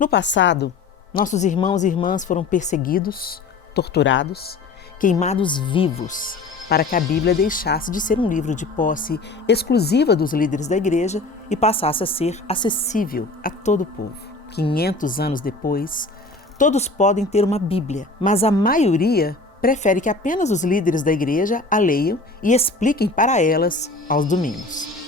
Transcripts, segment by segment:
No passado, nossos irmãos e irmãs foram perseguidos, torturados, queimados vivos, para que a Bíblia deixasse de ser um livro de posse exclusiva dos líderes da igreja e passasse a ser acessível a todo o povo. 500 anos depois, todos podem ter uma Bíblia, mas a maioria prefere que apenas os líderes da igreja a leiam e expliquem para elas aos domingos.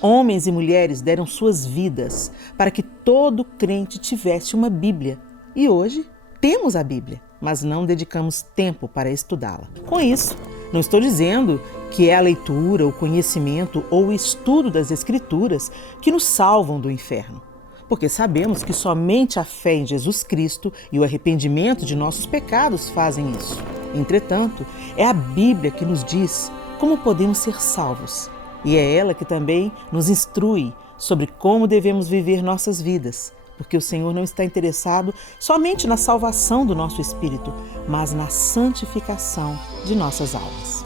Homens e mulheres deram suas vidas para que todo crente tivesse uma Bíblia. E hoje temos a Bíblia, mas não dedicamos tempo para estudá-la. Com isso, não estou dizendo que é a leitura, o conhecimento ou o estudo das Escrituras que nos salvam do inferno, porque sabemos que somente a fé em Jesus Cristo e o arrependimento de nossos pecados fazem isso. Entretanto, é a Bíblia que nos diz como podemos ser salvos. E é ela que também nos instrui sobre como devemos viver nossas vidas, porque o Senhor não está interessado somente na salvação do nosso espírito, mas na santificação de nossas almas.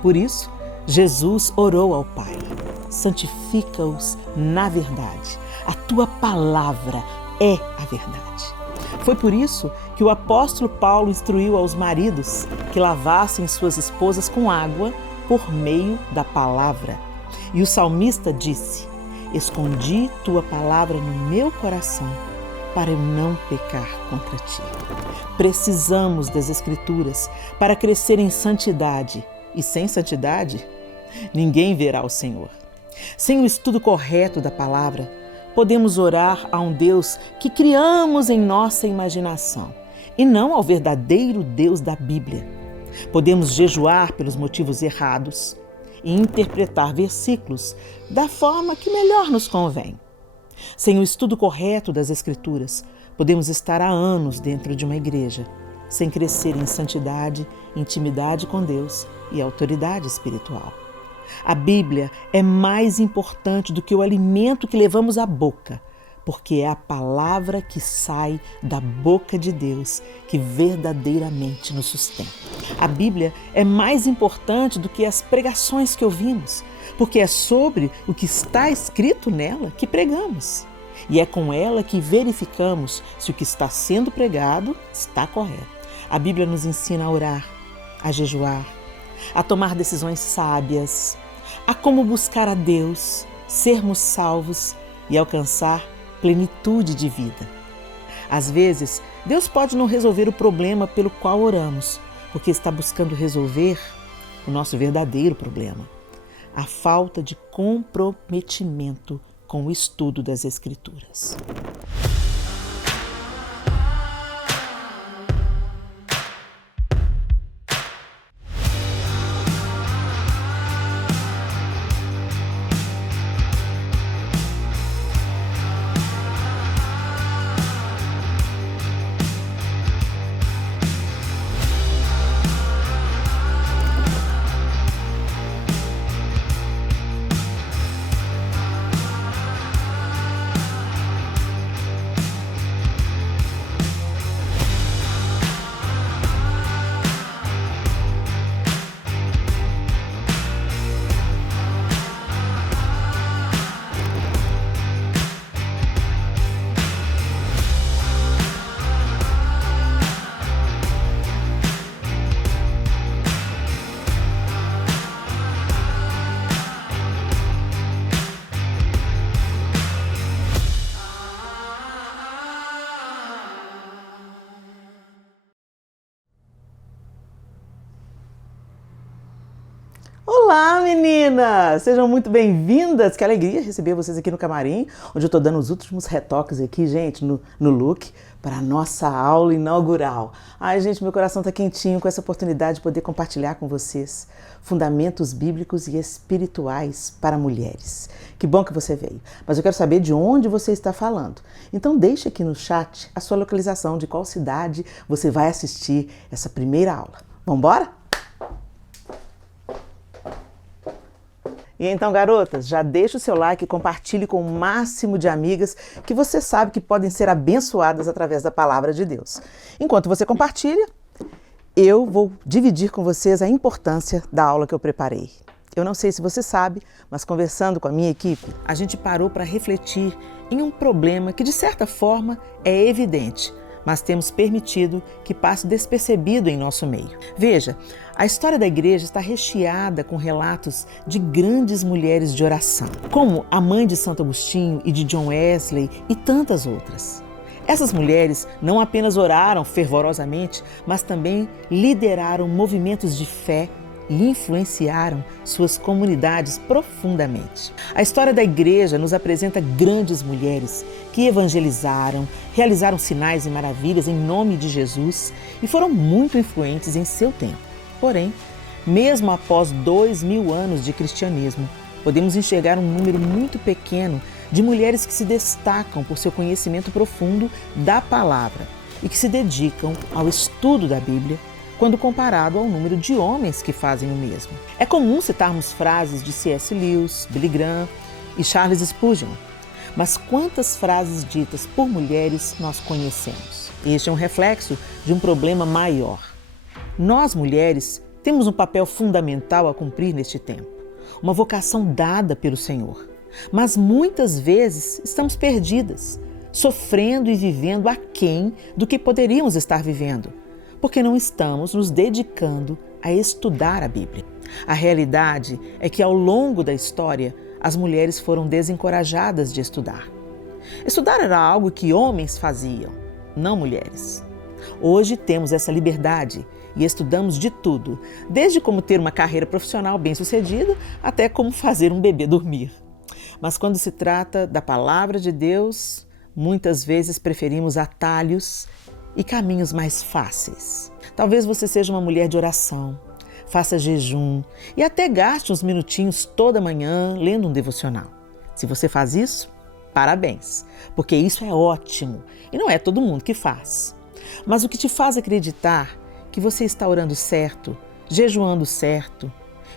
Por isso, Jesus orou ao Pai: santifica-os na verdade. A tua palavra é a verdade. Foi por isso que o apóstolo Paulo instruiu aos maridos que lavassem suas esposas com água por meio da palavra. E o salmista disse: escondi tua palavra no meu coração para eu não pecar contra ti. Precisamos das Escrituras para crescer em santidade, e sem santidade, ninguém verá o Senhor. Sem o estudo correto da palavra, podemos orar a um Deus que criamos em nossa imaginação e não ao verdadeiro Deus da Bíblia. Podemos jejuar pelos motivos errados e interpretar versículos da forma que melhor nos convém. Sem o estudo correto das Escrituras, podemos estar há anos dentro de uma igreja, sem crescer em santidade, intimidade com Deus e autoridade espiritual. A Bíblia é mais importante do que o alimento que levamos à boca, porque é a palavra que sai da boca de Deus que verdadeiramente nos sustenta. A Bíblia é mais importante do que as pregações que ouvimos, porque é sobre o que está escrito nela que pregamos. E é com ela que verificamos se o que está sendo pregado está correto. A Bíblia nos ensina a orar, a jejuar, a tomar decisões sábias, a como buscar a Deus, sermos salvos e alcançar plenitude de vida. Às vezes, Deus pode não resolver o problema pelo qual oramos, porque está buscando resolver o nosso verdadeiro problema: a falta de comprometimento com o estudo das Escrituras. Olá, meninas! Sejam muito bem-vindas! Que alegria receber vocês aqui no camarim, onde eu estou dando os últimos retoques aqui, gente, no look, para a nossa aula inaugural. Ai, gente, meu coração está quentinho com essa oportunidade de poder compartilhar com vocês fundamentos bíblicos e espirituais para mulheres. Que bom que você veio, mas eu quero saber de onde você está falando. Então deixe aqui no chat a sua localização, de qual cidade você vai assistir essa primeira aula. Vamos embora? E então, garotas, já deixa o seu like e compartilhe com o máximo de amigas que você sabe que podem ser abençoadas através da palavra de Deus. Enquanto você compartilha, eu vou dividir com vocês a importância da aula que eu preparei. Eu não sei se você sabe, mas conversando com a minha equipe, a gente parou para refletir em um problema que, de certa forma, é evidente, mas temos permitido que passe despercebido em nosso meio. Veja, a história da igreja está recheada com relatos de grandes mulheres de oração, como a mãe de Santo Agostinho e de John Wesley e tantas outras. Essas mulheres não apenas oraram fervorosamente, mas também lideraram movimentos de fé e influenciaram suas comunidades profundamente. A história da igreja nos apresenta grandes mulheres que evangelizaram, realizaram sinais e maravilhas em nome de Jesus e foram muito influentes em seu tempo. Porém, mesmo após 2000 anos de cristianismo, podemos enxergar um número muito pequeno de mulheres que se destacam por seu conhecimento profundo da palavra e que se dedicam ao estudo da Bíblia, quando comparado ao número de homens que fazem o mesmo. É comum citarmos frases de C.S. Lewis, Billy Graham e Charles Spurgeon, mas quantas frases ditas por mulheres nós conhecemos? Este é um reflexo de um problema maior. Nós, mulheres, temos um papel fundamental a cumprir neste tempo, uma vocação dada pelo Senhor, mas muitas vezes estamos perdidas, sofrendo e vivendo aquém do que poderíamos estar vivendo, porque não estamos nos dedicando a estudar a Bíblia. A realidade é que, ao longo da história, as mulheres foram desencorajadas de estudar. Estudar era algo que homens faziam, não mulheres. Hoje temos essa liberdade e estudamos de tudo, desde como ter uma carreira profissional bem-sucedida até como fazer um bebê dormir. Mas quando se trata da palavra de Deus, muitas vezes preferimos atalhos e caminhos mais fáceis. Talvez você seja uma mulher de oração, faça jejum e até gaste uns minutinhos toda manhã lendo um devocional. Se você faz isso, parabéns, porque isso é ótimo e não é todo mundo que faz. Mas o que te faz acreditar que você está orando certo, jejuando certo,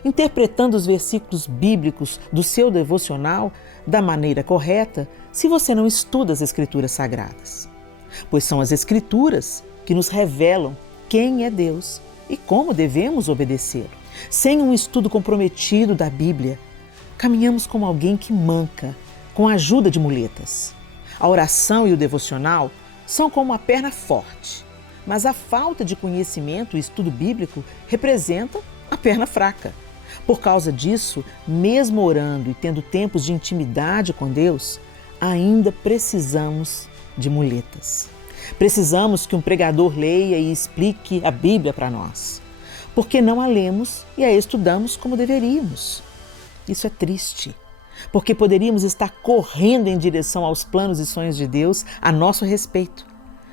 interpretando os versículos bíblicos do seu devocional da maneira correta se você não estuda as Escrituras Sagradas? Pois são as Escrituras que nos revelam quem é Deus e como devemos obedecê-lo. Sem um estudo comprometido da Bíblia, caminhamos como alguém que manca, com a ajuda de muletas. A oração e o devocional são como uma perna forte, mas a falta de conhecimento e estudo bíblico representam a perna fraca. Por causa disso, mesmo orando e tendo tempos de intimidade com Deus, ainda precisamos de muletas. Precisamos que um pregador leia e explique a Bíblia para nós, porque não a lemos e a estudamos como deveríamos. Isso é triste, porque poderíamos estar correndo em direção aos planos e sonhos de Deus a nosso respeito,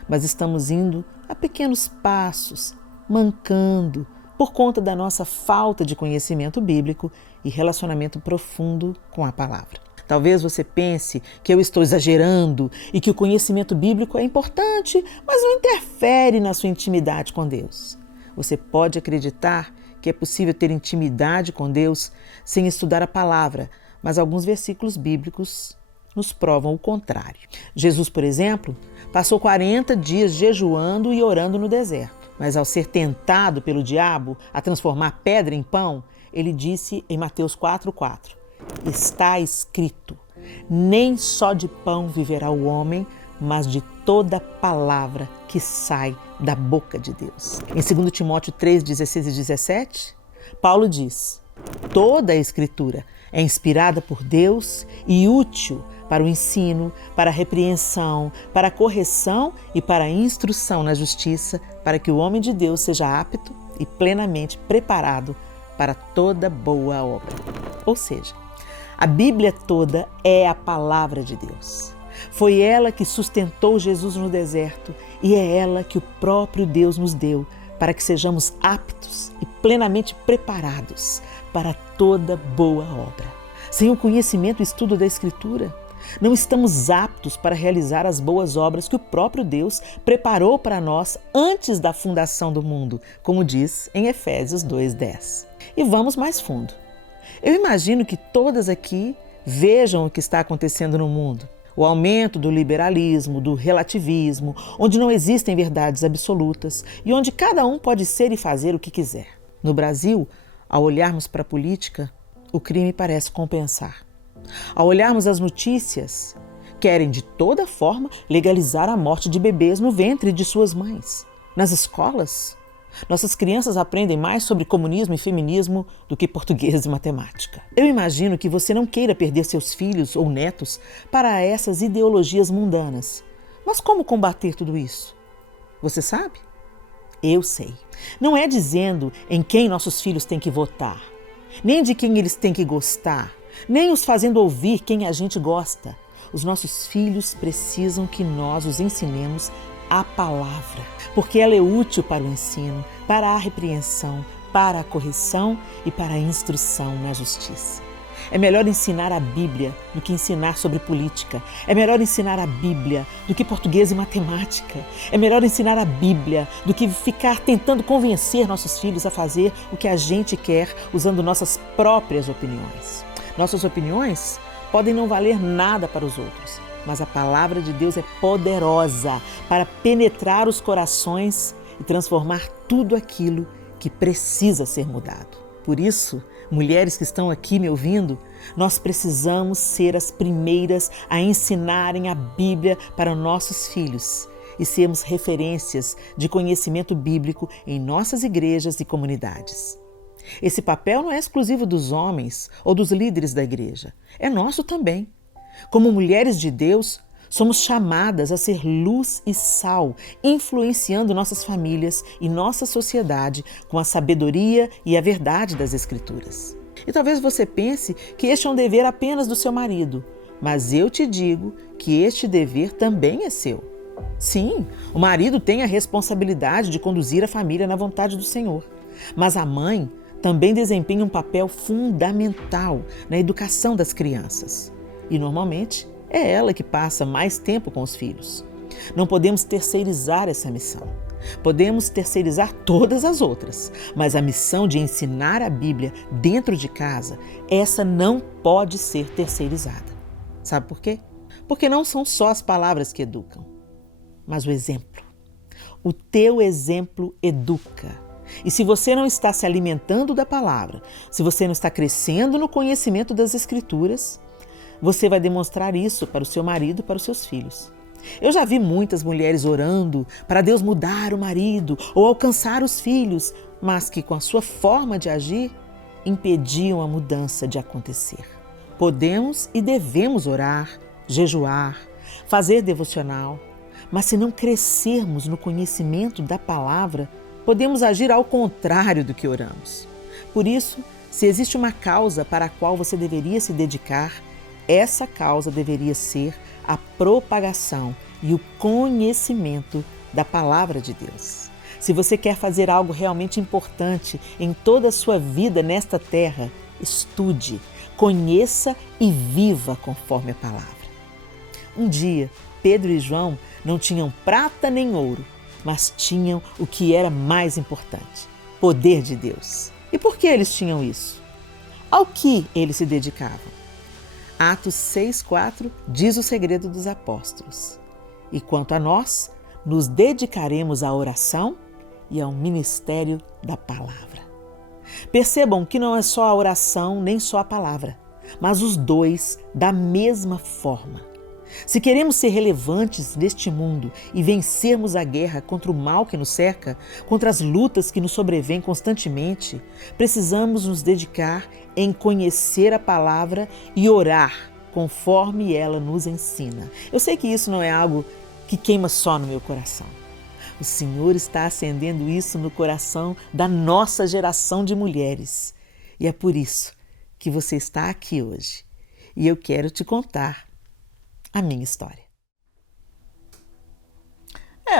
mas estamos indo a pequenos passos, mancando, por conta da nossa falta de conhecimento bíblico e relacionamento profundo com a palavra. Talvez você pense que eu estou exagerando e que o conhecimento bíblico é importante, mas não interfere na sua intimidade com Deus. Você pode acreditar que é possível ter intimidade com Deus sem estudar a palavra, mas alguns versículos bíblicos nos provam o contrário. Jesus, por exemplo, passou 40 dias jejuando e orando no deserto, mas ao ser tentado pelo diabo a transformar pedra em pão, ele disse em Mateus 4:4: está escrito, nem só de pão viverá o homem, mas de toda palavra que sai da boca de Deus. Em 2 Timóteo 3:16 e 17, Paulo diz: toda a Escritura é inspirada por Deus e útil para o ensino, para a repreensão, para a correção e para a instrução na justiça, para que o homem de Deus seja apto e plenamente preparado para toda boa obra. Ou seja, a Bíblia toda é a palavra de Deus. Foi ela que sustentou Jesus no deserto e é ela que o próprio Deus nos deu para que sejamos aptos e plenamente preparados para toda boa obra. Sem o conhecimento e estudo da Escritura, não estamos aptos para realizar as boas obras que o próprio Deus preparou para nós antes da fundação do mundo, como diz em Efésios 2:10. E vamos mais fundo. Eu imagino que todas aqui vejam o que está acontecendo no mundo. O aumento do liberalismo, do relativismo, onde não existem verdades absolutas e onde cada um pode ser e fazer o que quiser. No Brasil, ao olharmos para a política, o crime parece compensar. Ao olharmos as notícias, querem de toda forma legalizar a morte de bebês no ventre de suas mães. Nas escolas, nossas crianças aprendem mais sobre comunismo e feminismo do que português e matemática. Eu imagino que você não queira perder seus filhos ou netos para essas ideologias mundanas. Mas como combater tudo isso? Você sabe? Eu sei. Não é dizendo em quem nossos filhos têm que votar, nem de quem eles têm que gostar, nem os fazendo ouvir quem a gente gosta. Os nossos filhos precisam que nós os ensinemos a palavra, porque ela é útil para o ensino, para a repreensão, para a correção e para a instrução na justiça. É melhor ensinar a Bíblia do que ensinar sobre política. É melhor ensinar a Bíblia do que português e matemática. É melhor ensinar a Bíblia do que ficar tentando convencer nossos filhos a fazer o que a gente quer usando nossas próprias opiniões. Nossas opiniões podem não valer nada para os outros, mas a palavra de Deus é poderosa para penetrar os corações e transformar tudo aquilo que precisa ser mudado. Por isso, mulheres que estão aqui me ouvindo, nós precisamos ser as primeiras a ensinarem a Bíblia para nossos filhos e sermos referências de conhecimento bíblico em nossas igrejas e comunidades. Esse papel não é exclusivo dos homens ou dos líderes da igreja, é nosso também. Como mulheres de Deus, somos chamadas a ser luz e sal, influenciando nossas famílias e nossa sociedade com a sabedoria e a verdade das Escrituras. E talvez você pense que este é um dever apenas do seu marido, mas eu te digo que este dever também é seu. Sim, o marido tem a responsabilidade de conduzir a família na vontade do Senhor, mas a mãe também desempenha um papel fundamental na educação das crianças. E normalmente é ela que passa mais tempo com os filhos. Não podemos terceirizar essa missão. Podemos terceirizar todas as outras, mas a missão de ensinar a Bíblia dentro de casa, essa não pode ser terceirizada. Sabe por quê? Porque não são só as palavras que educam, mas o exemplo. O teu exemplo educa. E se você não está se alimentando da palavra, se você não está crescendo no conhecimento das Escrituras, você vai demonstrar isso para o seu marido, para os seus filhos. Eu já vi muitas mulheres orando para Deus mudar o marido ou alcançar os filhos, mas que com a sua forma de agir impediam a mudança de acontecer. Podemos e devemos orar, jejuar, fazer devocional, mas se não crescermos no conhecimento da palavra, podemos agir ao contrário do que oramos. Por isso, se existe uma causa para a qual você deveria se dedicar, essa causa deveria ser a propagação e o conhecimento da palavra de Deus. Se você quer fazer algo realmente importante em toda a sua vida nesta terra, estude, conheça e viva conforme a palavra. Um dia, Pedro e João não tinham prata nem ouro, mas tinham o que era mais importante: poder de Deus. E por que eles tinham isso? Ao que eles se dedicavam? Atos 6,4 diz o segredo dos apóstolos. E quanto a nós, nos dedicaremos à oração e ao ministério da palavra. Percebam que não é só a oração nem só a palavra, mas os dois da mesma forma. Se queremos ser relevantes neste mundo e vencermos a guerra contra o mal que nos cerca, contra as lutas que nos sobrevêm constantemente, precisamos nos dedicar em conhecer a palavra e orar conforme ela nos ensina. Eu sei que isso não é algo que queima só no meu coração. O Senhor está acendendo isso no coração da nossa geração de mulheres. E é por isso que você está aqui hoje. E eu quero te contar a minha história.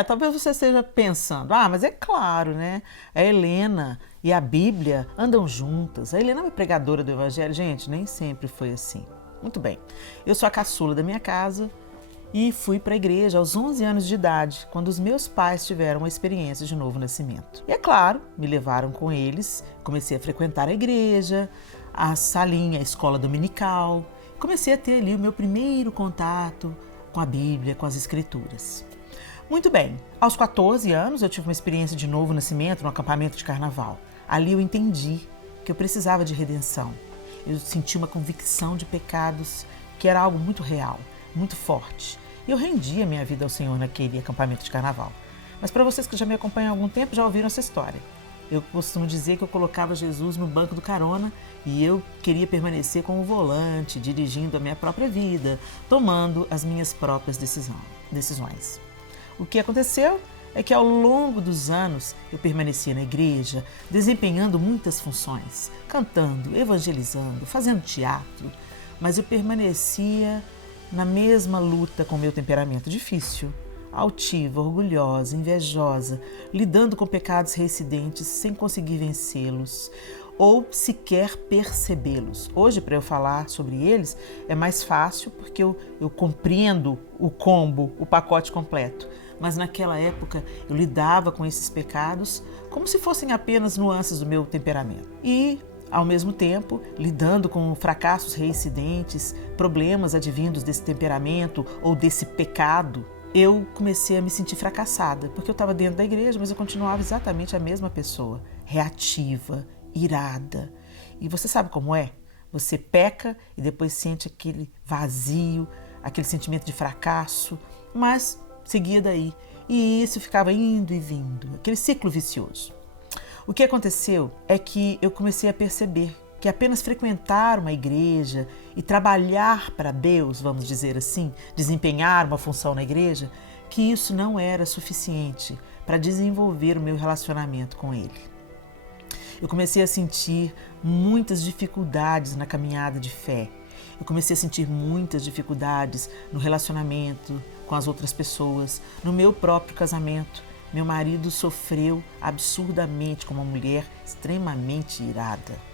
Talvez você esteja pensando, mas é claro, né? A Helena e a Bíblia andam juntas. A Helena é uma pregadora do Evangelho. Gente, nem sempre foi assim. Muito bem, eu sou a caçula da minha casa e fui para a igreja aos 11 anos de idade, quando os meus pais tiveram uma experiência de novo nascimento. E é claro, me levaram com eles, comecei a frequentar a igreja, a salinha, a escola dominical. Comecei a ter ali o meu primeiro contato com a Bíblia, com as Escrituras. Muito bem, aos 14 anos eu tive uma experiência de novo nascimento no acampamento de carnaval. Ali eu entendi que eu precisava de redenção eu senti uma convicção de pecados que era algo muito real, muito forte. E eu rendia minha vida ao Senhor naquele acampamento de carnaval. Mas para vocês que já me acompanham há algum tempo, já ouviram essa história. Eu costumo dizer que eu colocava Jesus no banco do carona e eu queria permanecer como volante, dirigindo a minha própria vida, tomando as minhas próprias decisões. O que aconteceu é que ao longo dos anos eu permanecia na igreja, desempenhando muitas funções, cantando, evangelizando, fazendo teatro, mas eu permanecia na mesma luta com o meu temperamento difícil, altiva, orgulhosa, invejosa, lidando com pecados reincidentes sem conseguir vencê-los ou sequer percebê-los. Hoje, para eu falar sobre eles, é mais fácil porque eu compreendo o combo, o pacote completo. Mas naquela época eu lidava com esses pecados como se fossem apenas nuances do meu temperamento. E, ao mesmo tempo, lidando com fracassos reincidentes, problemas advindos desse temperamento ou desse pecado, eu comecei a me sentir fracassada, porque eu estava dentro da igreja, mas eu continuava exatamente a mesma pessoa, reativa, irada. E você sabe como é? Você peca e depois sente aquele vazio, aquele sentimento de fracasso, mas seguia daí. E isso ficava indo e vindo, aquele ciclo vicioso. O que aconteceu é que eu comecei a perceber que apenas frequentar uma igreja e trabalhar para Deus, vamos dizer assim, desempenhar uma função na igreja, que isso não era suficiente para desenvolver o meu relacionamento com Ele. Eu comecei a sentir muitas dificuldades na caminhada de fé. Eu comecei a sentir muitas dificuldades no relacionamento com as outras pessoas, no meu próprio casamento. Meu marido sofreu absurdamente com uma mulher extremamente irada.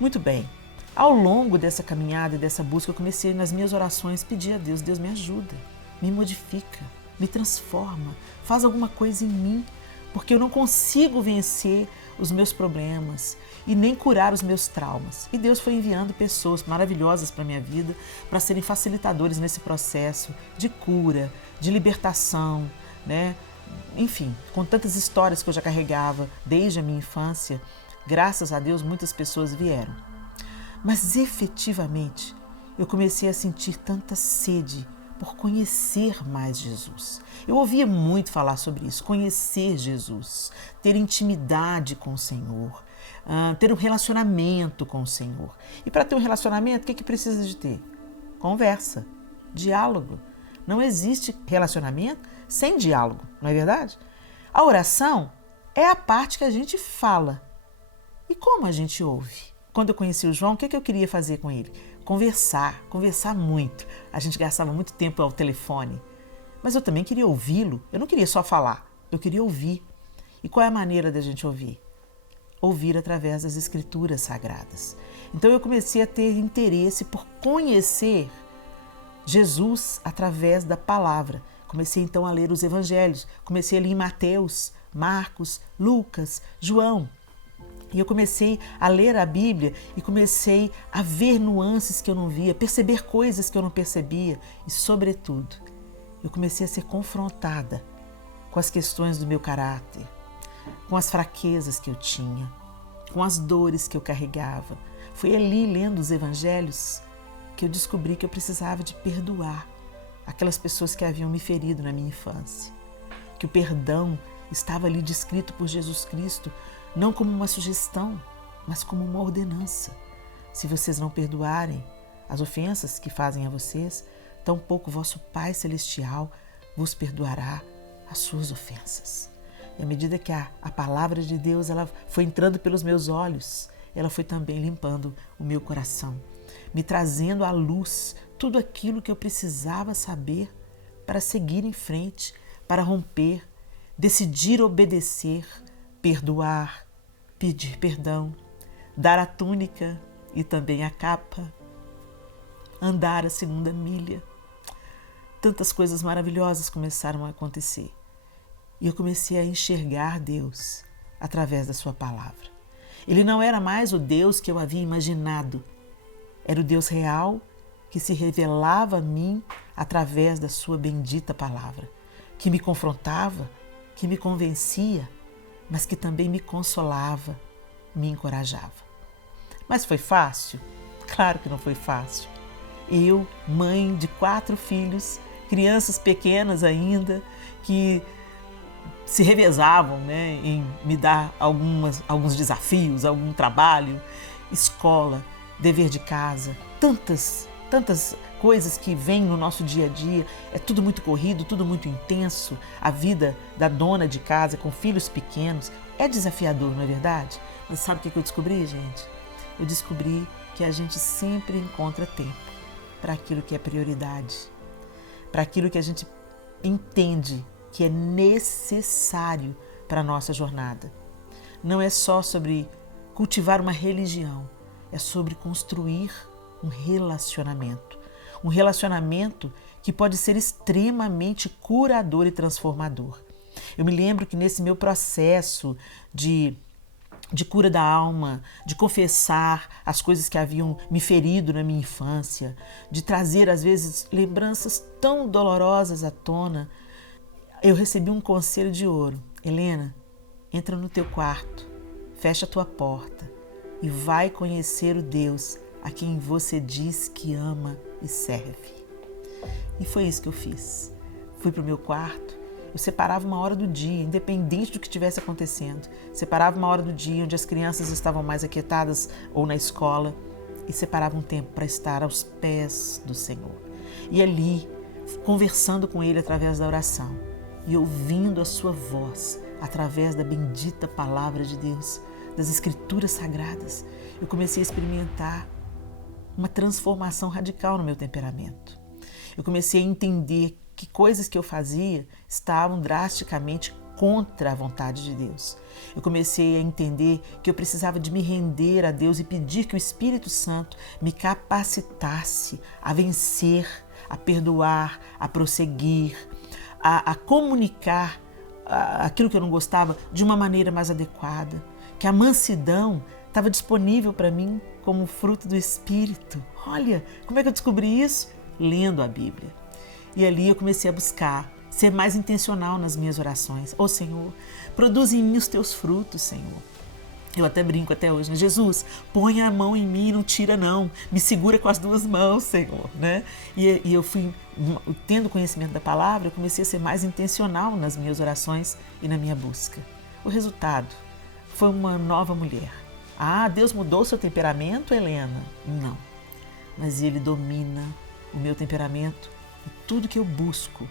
Muito bem, ao longo dessa caminhada e dessa busca, eu comecei nas minhas orações a pedir a Deus: Deus, me ajuda, me modifica, me transforma, faz alguma coisa em mim, porque eu não consigo vencer os meus problemas e nem curar os meus traumas. E Deus foi enviando pessoas maravilhosas para a minha vida para serem facilitadores nesse processo de cura, de libertação, né? Enfim, com tantas histórias que eu já carregava desde a minha infância, graças a Deus muitas pessoas vieram. Mas efetivamente eu comecei a sentir tanta sede por conhecer mais Jesus. Eu ouvia muito falar sobre isso, conhecer Jesus, ter intimidade com o Senhor, ter um relacionamento com o Senhor. E para ter um relacionamento, o que precisa de ter? Conversa, diálogo. Não existe relacionamento sem diálogo, não é verdade? A oração é a parte que a gente fala. E como a gente ouve? Quando eu conheci o João, o que eu queria fazer com ele? Conversar muito. A gente gastava muito tempo ao telefone. Mas eu também queria ouvi-lo. Eu não queria só falar, eu queria ouvir. E qual é a maneira da gente ouvir? Ouvir através das Escrituras Sagradas. Então eu comecei a ter interesse por conhecer Jesus através da palavra. Comecei então a ler os evangelhos. Comecei a ler Mateus, Marcos, Lucas, João. E eu comecei a ler a Bíblia e comecei a ver nuances que eu não via, perceber coisas que eu não percebia e, sobretudo, eu comecei a ser confrontada com as questões do meu caráter, com as fraquezas que eu tinha, com as dores que eu carregava. Foi ali, lendo os evangelhos, que eu descobri que eu precisava de perdoar aquelas pessoas que haviam me ferido na minha infância, que o perdão estava ali descrito por Jesus Cristo, não como uma sugestão, mas como uma ordenança. Se vocês não perdoarem as ofensas que fazem a vocês, tampouco vosso Pai Celestial vos perdoará as suas ofensas. E à medida que a palavra de Deus ela foi entrando pelos meus olhos, ela foi também limpando o meu coração, me trazendo à luz tudo aquilo que eu precisava saber para seguir em frente, para romper, decidir obedecer, perdoar, pedir perdão, dar a túnica e também a capa, andar a segunda milha. Tantas coisas maravilhosas começaram a acontecer. E eu comecei a enxergar Deus através da sua palavra. Ele não era mais o Deus que eu havia imaginado. Era o Deus real que se revelava a mim através da sua bendita palavra, que me confrontava, que me convencia, mas que também me consolava, me encorajava. Mas foi fácil? Claro que não foi fácil. Eu, mãe de 4 filhos, crianças pequenas ainda, que se revezavam, né, em me dar alguns desafios, algum trabalho, escola, dever de casa, tantas coisas que vêm no nosso dia a dia. É tudo muito corrido, tudo muito intenso. A vida da dona de casa com filhos pequenos é desafiador, não é verdade? Mas sabe o que eu descobri, gente? Eu descobri que a gente sempre encontra tempo para aquilo que é prioridade, para aquilo que a gente entende que é necessário para a nossa jornada. Não é só sobre cultivar uma religião, é sobre construir um relacionamento. Um relacionamento que pode ser extremamente curador e transformador. Eu me lembro que nesse meu processo de cura da alma, de confessar as coisas que haviam me ferido na minha infância, de trazer às vezes lembranças tão dolorosas à tona, eu recebi um conselho de ouro. Helena, entra no teu quarto, fecha a tua porta e vai conhecer o Deus a quem você diz que ama e serve. E foi isso que eu fiz. Fui para o meu quarto, eu separava uma hora do dia, independente do que estivesse acontecendo. Separava uma hora do dia onde as crianças estavam mais aquietadas ou na escola e separava um tempo para estar aos pés do Senhor. E ali, conversando com Ele através da oração e ouvindo a sua voz através da bendita palavra de Deus, das Escrituras Sagradas, eu comecei a experimentar uma transformação radical no meu temperamento. Eu comecei a entender que coisas que eu fazia estavam drasticamente contra a vontade de Deus. Eu comecei a entender que eu precisava de me render a Deus e pedir que o Espírito Santo me capacitasse a vencer, a perdoar, a prosseguir, a comunicar aquilo que eu não gostava de uma maneira mais adequada, que a mansidão estava disponível para mim como fruto do Espírito. Olha, como é que eu descobri isso? Lendo a Bíblia. E ali eu comecei a buscar ser mais intencional nas minhas orações. Ô Senhor, produz em mim os teus frutos, Senhor. Eu até brinco até hoje, né? Jesus, põe a mão em mim, não tira não. Me segura com as 2 mãos, Senhor, né? E eu fui, tendo conhecimento da palavra, eu comecei a ser mais intencional nas minhas orações e na minha busca. O resultado foi uma nova mulher. Ah, Deus mudou seu temperamento, Helena? Não. Mas Ele domina o meu temperamento e tudo que eu busco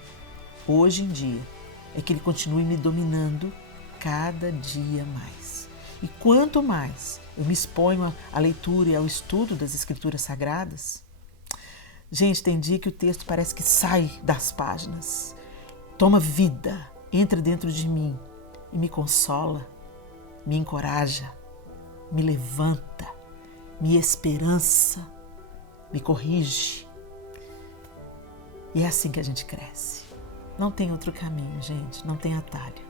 hoje em dia é que Ele continue me dominando cada dia mais. E quanto mais eu me exponho à leitura e ao estudo das Escrituras Sagradas, gente, tem dia que o texto parece que sai das páginas, toma vida, entra dentro de mim e me consola, me encoraja, me levanta, me esperança, me corrige. E é assim que a gente cresce. Não tem outro caminho, gente, não tem atalho.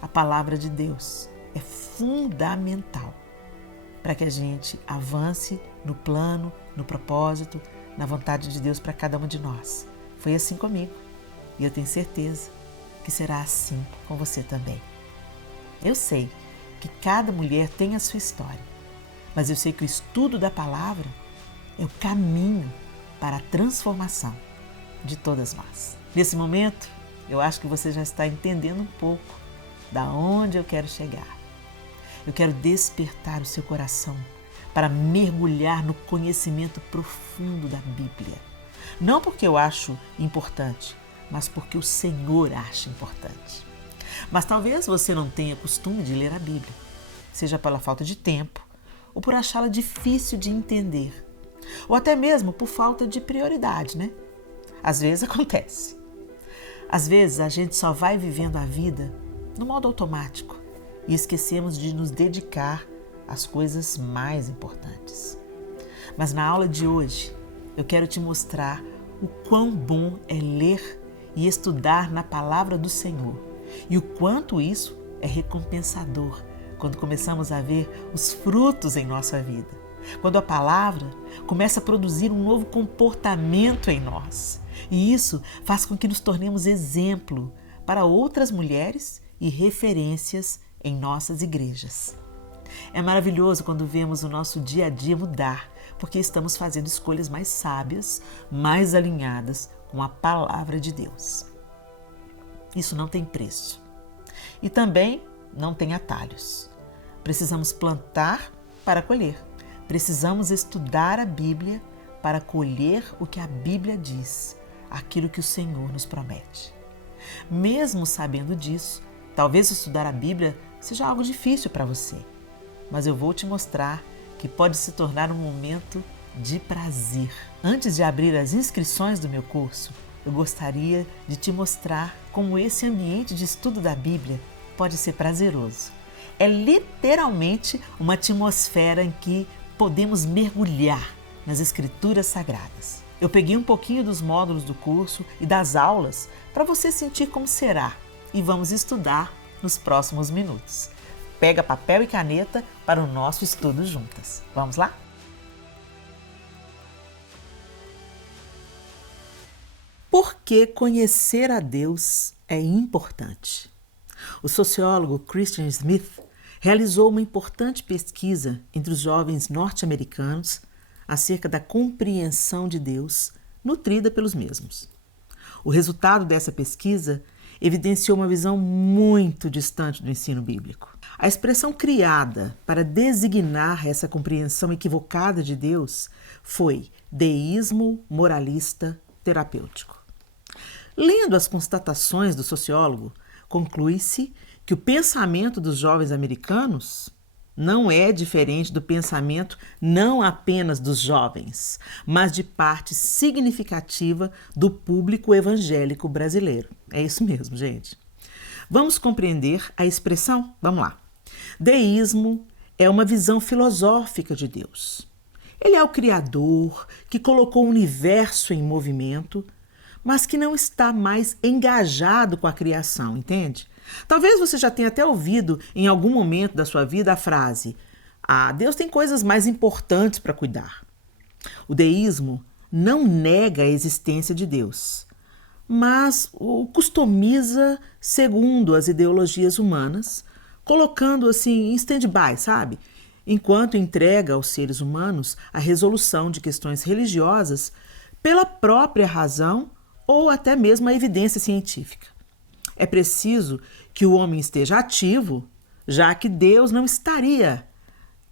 A palavra de Deus é fundamental para que a gente avance no plano, no propósito, na vontade de Deus para cada um de nós. Foi assim comigo e eu tenho certeza que será assim com você também. Eu sei que cada mulher tem a sua história, mas eu sei que o estudo da palavra é o caminho para a transformação de todas nós. Nesse momento, eu acho que você já está entendendo um pouco da onde eu quero chegar. Eu quero despertar o seu coração para mergulhar no conhecimento profundo da Bíblia. Não porque eu acho importante, mas porque o Senhor acha importante. Mas talvez você não tenha costume de ler a Bíblia, seja pela falta de tempo ou por achá-la difícil de entender, ou até mesmo por falta de prioridade, né? Às vezes acontece. Às vezes a gente só vai vivendo a vida no modo automático e esquecemos de nos dedicar às coisas mais importantes. Mas na aula de hoje eu quero te mostrar o quão bom é ler e estudar na palavra do Senhor e o quanto isso é recompensador quando começamos a ver os frutos em nossa vida. Quando a palavra começa a produzir um novo comportamento em nós. E isso faz com que nos tornemos exemplo para outras mulheres e referências em nossas igrejas. É maravilhoso quando vemos o nosso dia a dia mudar, porque estamos fazendo escolhas mais sábias, mais alinhadas com a palavra de Deus. Isso não tem preço. E também não tem atalhos. Precisamos plantar para colher. Precisamos estudar a Bíblia para colher o que a Bíblia diz, aquilo que o Senhor nos promete. Mesmo sabendo disso, talvez estudar a Bíblia seja algo difícil para você, mas eu vou te mostrar que pode se tornar um momento de prazer. Antes de abrir as inscrições do meu curso, eu gostaria de te mostrar como esse ambiente de estudo da Bíblia pode ser prazeroso. É literalmente uma atmosfera em que podemos mergulhar nas Escrituras Sagradas. Eu peguei um pouquinho dos módulos do curso e das aulas para você sentir como será e vamos estudar nos próximos minutos. Pega papel e caneta para o nosso estudo juntas. Vamos lá? Por que conhecer a Deus é importante? O sociólogo Christian Smith realizou uma importante pesquisa entre os jovens norte-americanos acerca da compreensão de Deus nutrida pelos mesmos. O resultado dessa pesquisa evidenciou uma visão muito distante do ensino bíblico. A expressão criada para designar essa compreensão equivocada de Deus foi deísmo moralista terapêutico. Lendo as constatações do sociólogo, conclui-se que o pensamento dos jovens americanos não é diferente do pensamento não apenas dos jovens, mas de parte significativa do público evangélico brasileiro. É isso mesmo, gente. Vamos compreender a expressão? Vamos lá. Deísmo é uma visão filosófica de Deus. Ele é o Criador que colocou o universo em movimento, mas que não está mais engajado com a criação, entende? Talvez você já tenha até ouvido em algum momento da sua vida a frase: Deus tem coisas mais importantes para cuidar. O deísmo não nega a existência de Deus, mas o customiza segundo as ideologias humanas, colocando assim em stand-by, sabe? Enquanto entrega aos seres humanos a resolução de questões religiosas pela própria razão ou até mesmo a evidência científica. É preciso que o homem esteja ativo, já que Deus não estaria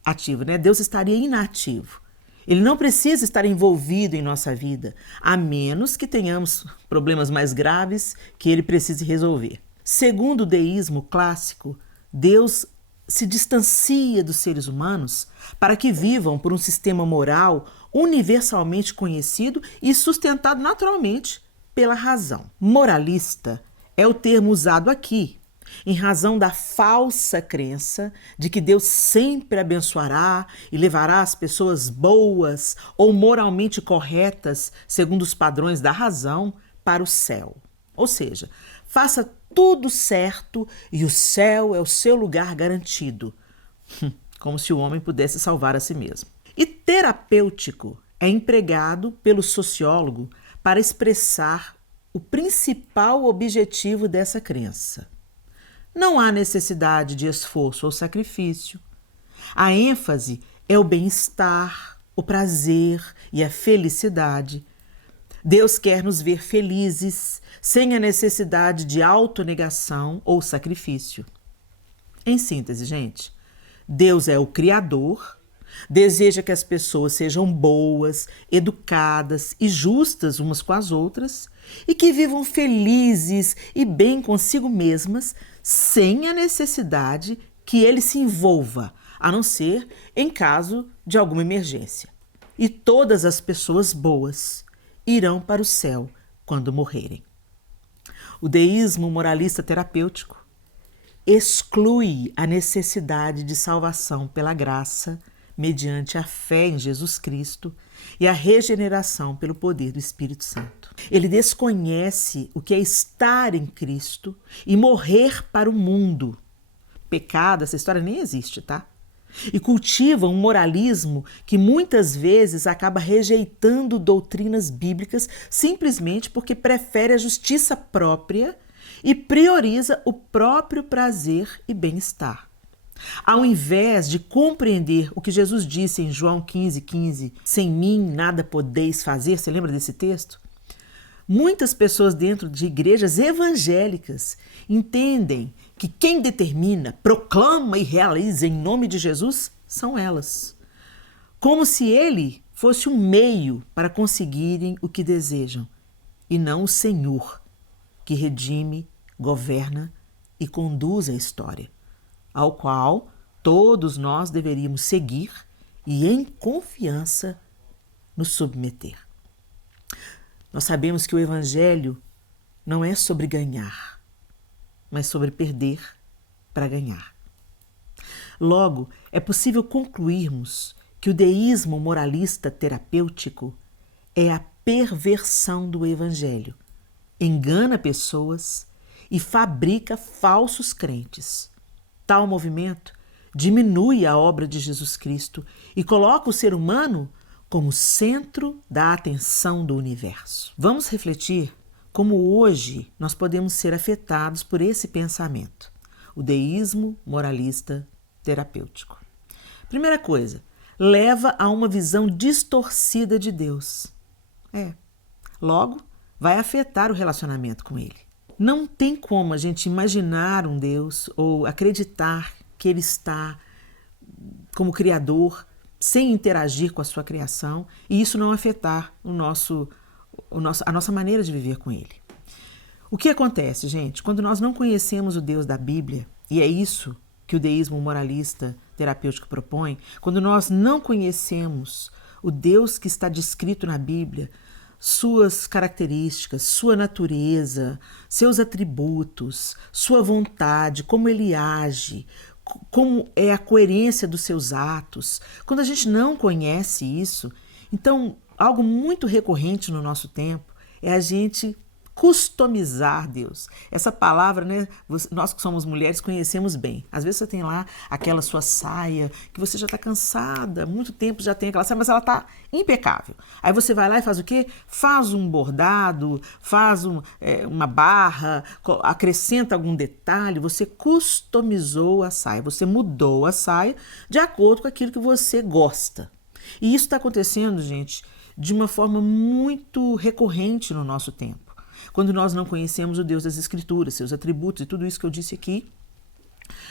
ativo, né? Deus estaria inativo. Ele não precisa estar envolvido em nossa vida, a menos que tenhamos problemas mais graves que ele precise resolver. Segundo o deísmo clássico, Deus se distancia dos seres humanos para que vivam por um sistema moral universalmente conhecido e sustentado naturalmente pela razão. Moralista é o termo usado aqui, em razão da falsa crença de que Deus sempre abençoará e levará as pessoas boas ou moralmente corretas, segundo os padrões da razão, para o céu. Ou seja, faça tudo certo e o céu é o seu lugar garantido. Como se o homem pudesse salvar a si mesmo. E terapêutico é empregado pelo sociólogo para expressar o principal objetivo dessa crença. Não há necessidade de esforço ou sacrifício. A ênfase é o bem-estar, o prazer e a felicidade. Deus quer nos ver felizes, sem a necessidade de autonegação ou sacrifício. Em síntese, gente, Deus é o Criador, deseja que as pessoas sejam boas, educadas e justas umas com as outras e que vivam felizes e bem consigo mesmas, sem a necessidade que ele se envolva, a não ser em caso de alguma emergência. E todas as pessoas boas irão para o céu quando morrerem. O deísmo moralista terapêutico exclui a necessidade de salvação pela graça, mediante a fé em Jesus Cristo e a regeneração pelo poder do Espírito Santo. Ele desconhece o que é estar em Cristo e morrer para o mundo. Pecado, essa história nem existe, tá? E cultiva um moralismo que muitas vezes acaba rejeitando doutrinas bíblicas simplesmente porque prefere a justiça própria e prioriza o próprio prazer e bem-estar. Ao invés de compreender o que Jesus disse em João 15:15, sem mim nada podeis fazer, você lembra desse texto? Muitas pessoas dentro de igrejas evangélicas entendem que quem determina, proclama e realiza em nome de Jesus são elas. Como se ele fosse um meio para conseguirem o que desejam, e não o Senhor, que redime, governa e conduz a história, ao qual todos nós deveríamos seguir e, em confiança, nos submeter. Nós sabemos que o Evangelho não é sobre ganhar, mas sobre perder para ganhar. Logo, é possível concluirmos que o deísmo moralista terapêutico é a perversão do Evangelho, engana pessoas e fabrica falsos crentes. Tal movimento diminui a obra de Jesus Cristo e coloca o ser humano como centro da atenção do universo. Vamos refletir como hoje nós podemos ser afetados por esse pensamento, o deísmo moralista terapêutico. Primeira coisa, leva a uma visão distorcida de Deus. Logo, vai afetar o relacionamento com Ele. Não tem como a gente imaginar um Deus ou acreditar que Ele está como Criador sem interagir com a sua criação e isso não afetar a nossa maneira de viver com Ele. O que acontece, gente, quando nós não conhecemos o Deus da Bíblia, e é isso que o deísmo moralista terapêutico propõe, quando nós não conhecemos o Deus que está descrito na Bíblia, suas características, sua natureza, seus atributos, sua vontade, como Ele age, como é a coerência dos seus atos. Quando a gente não conhece isso, então algo muito recorrente no nosso tempo é a gente customizar Deus. Essa palavra, né, nós que somos mulheres conhecemos bem. Às vezes você tem lá aquela sua saia que você já está cansada, há muito tempo já tem aquela saia, mas ela está impecável. Aí você vai lá e faz o quê? Faz um bordado, faz uma barra, acrescenta algum detalhe, você customizou a saia, você mudou a saia de acordo com aquilo que você gosta. E isso está acontecendo, gente, de uma forma muito recorrente no nosso tempo. Quando nós não conhecemos o Deus das Escrituras, seus atributos e tudo isso que eu disse aqui,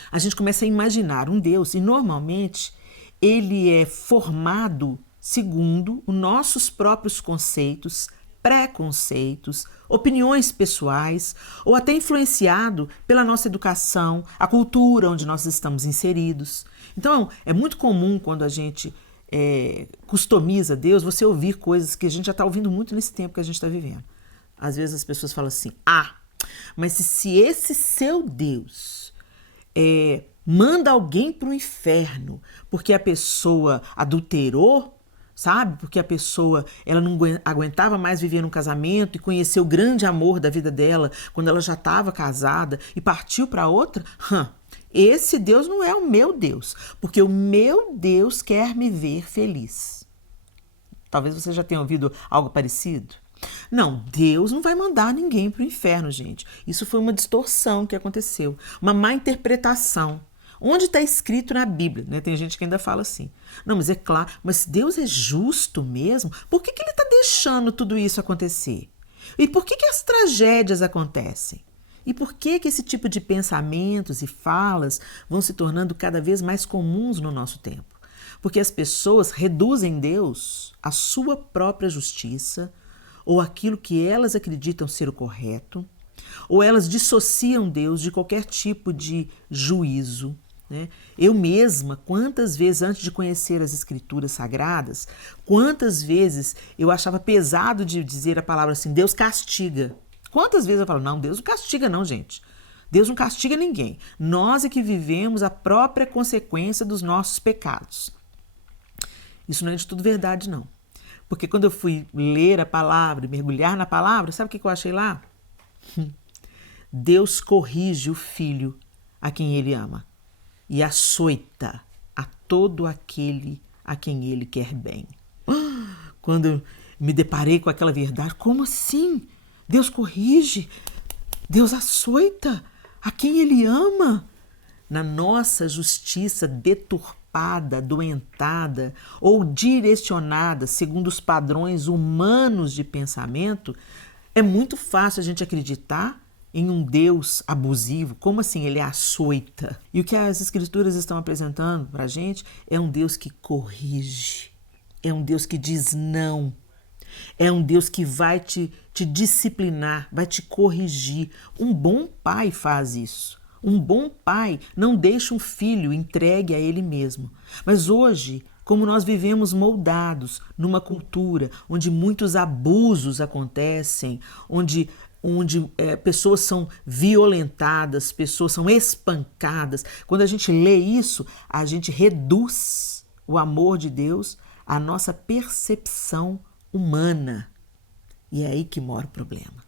a gente começa a imaginar um Deus e normalmente ele é formado segundo os nossos próprios conceitos, preconceitos, opiniões pessoais ou até influenciado pela nossa educação, a cultura onde nós estamos inseridos. Então, é muito comum quando a gente customiza Deus, você ouvir coisas que a gente já está ouvindo muito nesse tempo que a gente está vivendo. Às vezes as pessoas falam assim, mas se esse seu Deus manda alguém para o inferno porque a pessoa adulterou, sabe? Porque a pessoa ela não aguentava mais viver num casamento e conheceu o grande amor da vida dela quando ela já estava casada e partiu para outra, esse Deus não é o meu Deus, porque o meu Deus quer me ver feliz. Talvez você já tenha ouvido algo parecido. Não, Deus não vai mandar ninguém para o inferno, gente. Isso foi uma distorção que aconteceu, uma má interpretação. Onde está escrito na Bíblia, né? Tem gente que ainda fala assim. Não, mas é claro, mas Deus é justo mesmo? Por que Ele está deixando tudo isso acontecer? E por que as tragédias acontecem? E por que esse tipo de pensamentos e falas vão se tornando cada vez mais comuns no nosso tempo? Porque as pessoas reduzem Deus à sua própria justiça, ou aquilo que elas acreditam ser o correto, ou elas dissociam Deus de qualquer tipo de juízo, né? Eu mesma, quantas vezes antes de conhecer as Escrituras Sagradas, quantas vezes eu achava pesado de dizer a palavra assim, Deus castiga. Quantas vezes eu falo, não, Deus não castiga não, gente. Deus não castiga ninguém. Nós é que vivemos a própria consequência dos nossos pecados. Isso não é de tudo verdade, não. Porque quando eu fui ler a palavra, mergulhar na palavra, sabe o que eu achei lá? Deus corrige o filho a quem ele ama e açoita a todo aquele a quem ele quer bem. Quando eu me deparei com aquela verdade, como assim? Deus corrige, Deus açoita a quem ele ama. na nossa justiça deturpada, adoentada ou direcionada segundo os padrões humanos de pensamento, é muito fácil a gente acreditar em um Deus abusivo. Como assim ele açoita? E o que as Escrituras estão apresentando para a gente é um Deus que corrige, é um Deus que diz não, é um Deus que vai te disciplinar, vai te corrigir. Um bom pai faz isso. Um bom pai não deixa um filho entregue a ele mesmo. Mas hoje, como nós vivemos moldados numa cultura onde muitos abusos acontecem, onde pessoas são violentadas, pessoas são espancadas. Quando a gente lê isso, a gente reduz o amor de Deus à nossa percepção humana. E é aí que mora o problema.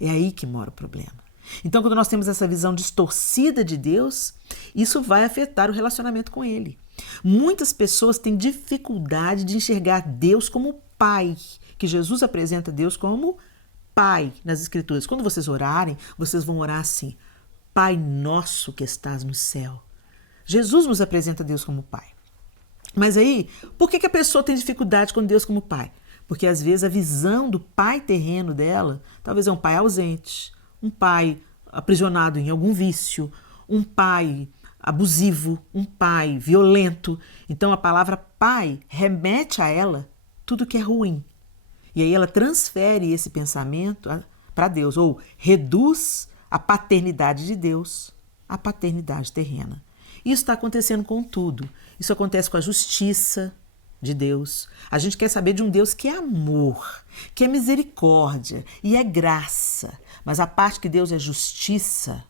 É aí que mora o problema. Então, quando nós temos essa visão distorcida de Deus, isso vai afetar o relacionamento com Ele. Muitas pessoas têm dificuldade de enxergar Deus como Pai, que Jesus apresenta Deus como Pai nas Escrituras. Quando vocês orarem, vocês vão orar assim: Pai nosso que estás no céu. Jesus nos apresenta Deus como Pai. Mas aí, por que a pessoa tem dificuldade com Deus como Pai? Porque às vezes a visão do pai terreno dela, talvez é um pai ausente, um pai aprisionado em algum vício, um pai abusivo, um pai violento. Então a palavra pai remete a ela tudo que é ruim. E aí ela transfere esse pensamento para Deus, ou reduz a paternidade de Deus à paternidade terrena. Isso está acontecendo com tudo. Isso acontece com a justiça de Deus. A gente quer saber de um Deus que é amor, que é misericórdia e é graça. Mas a parte que Deus é justiça,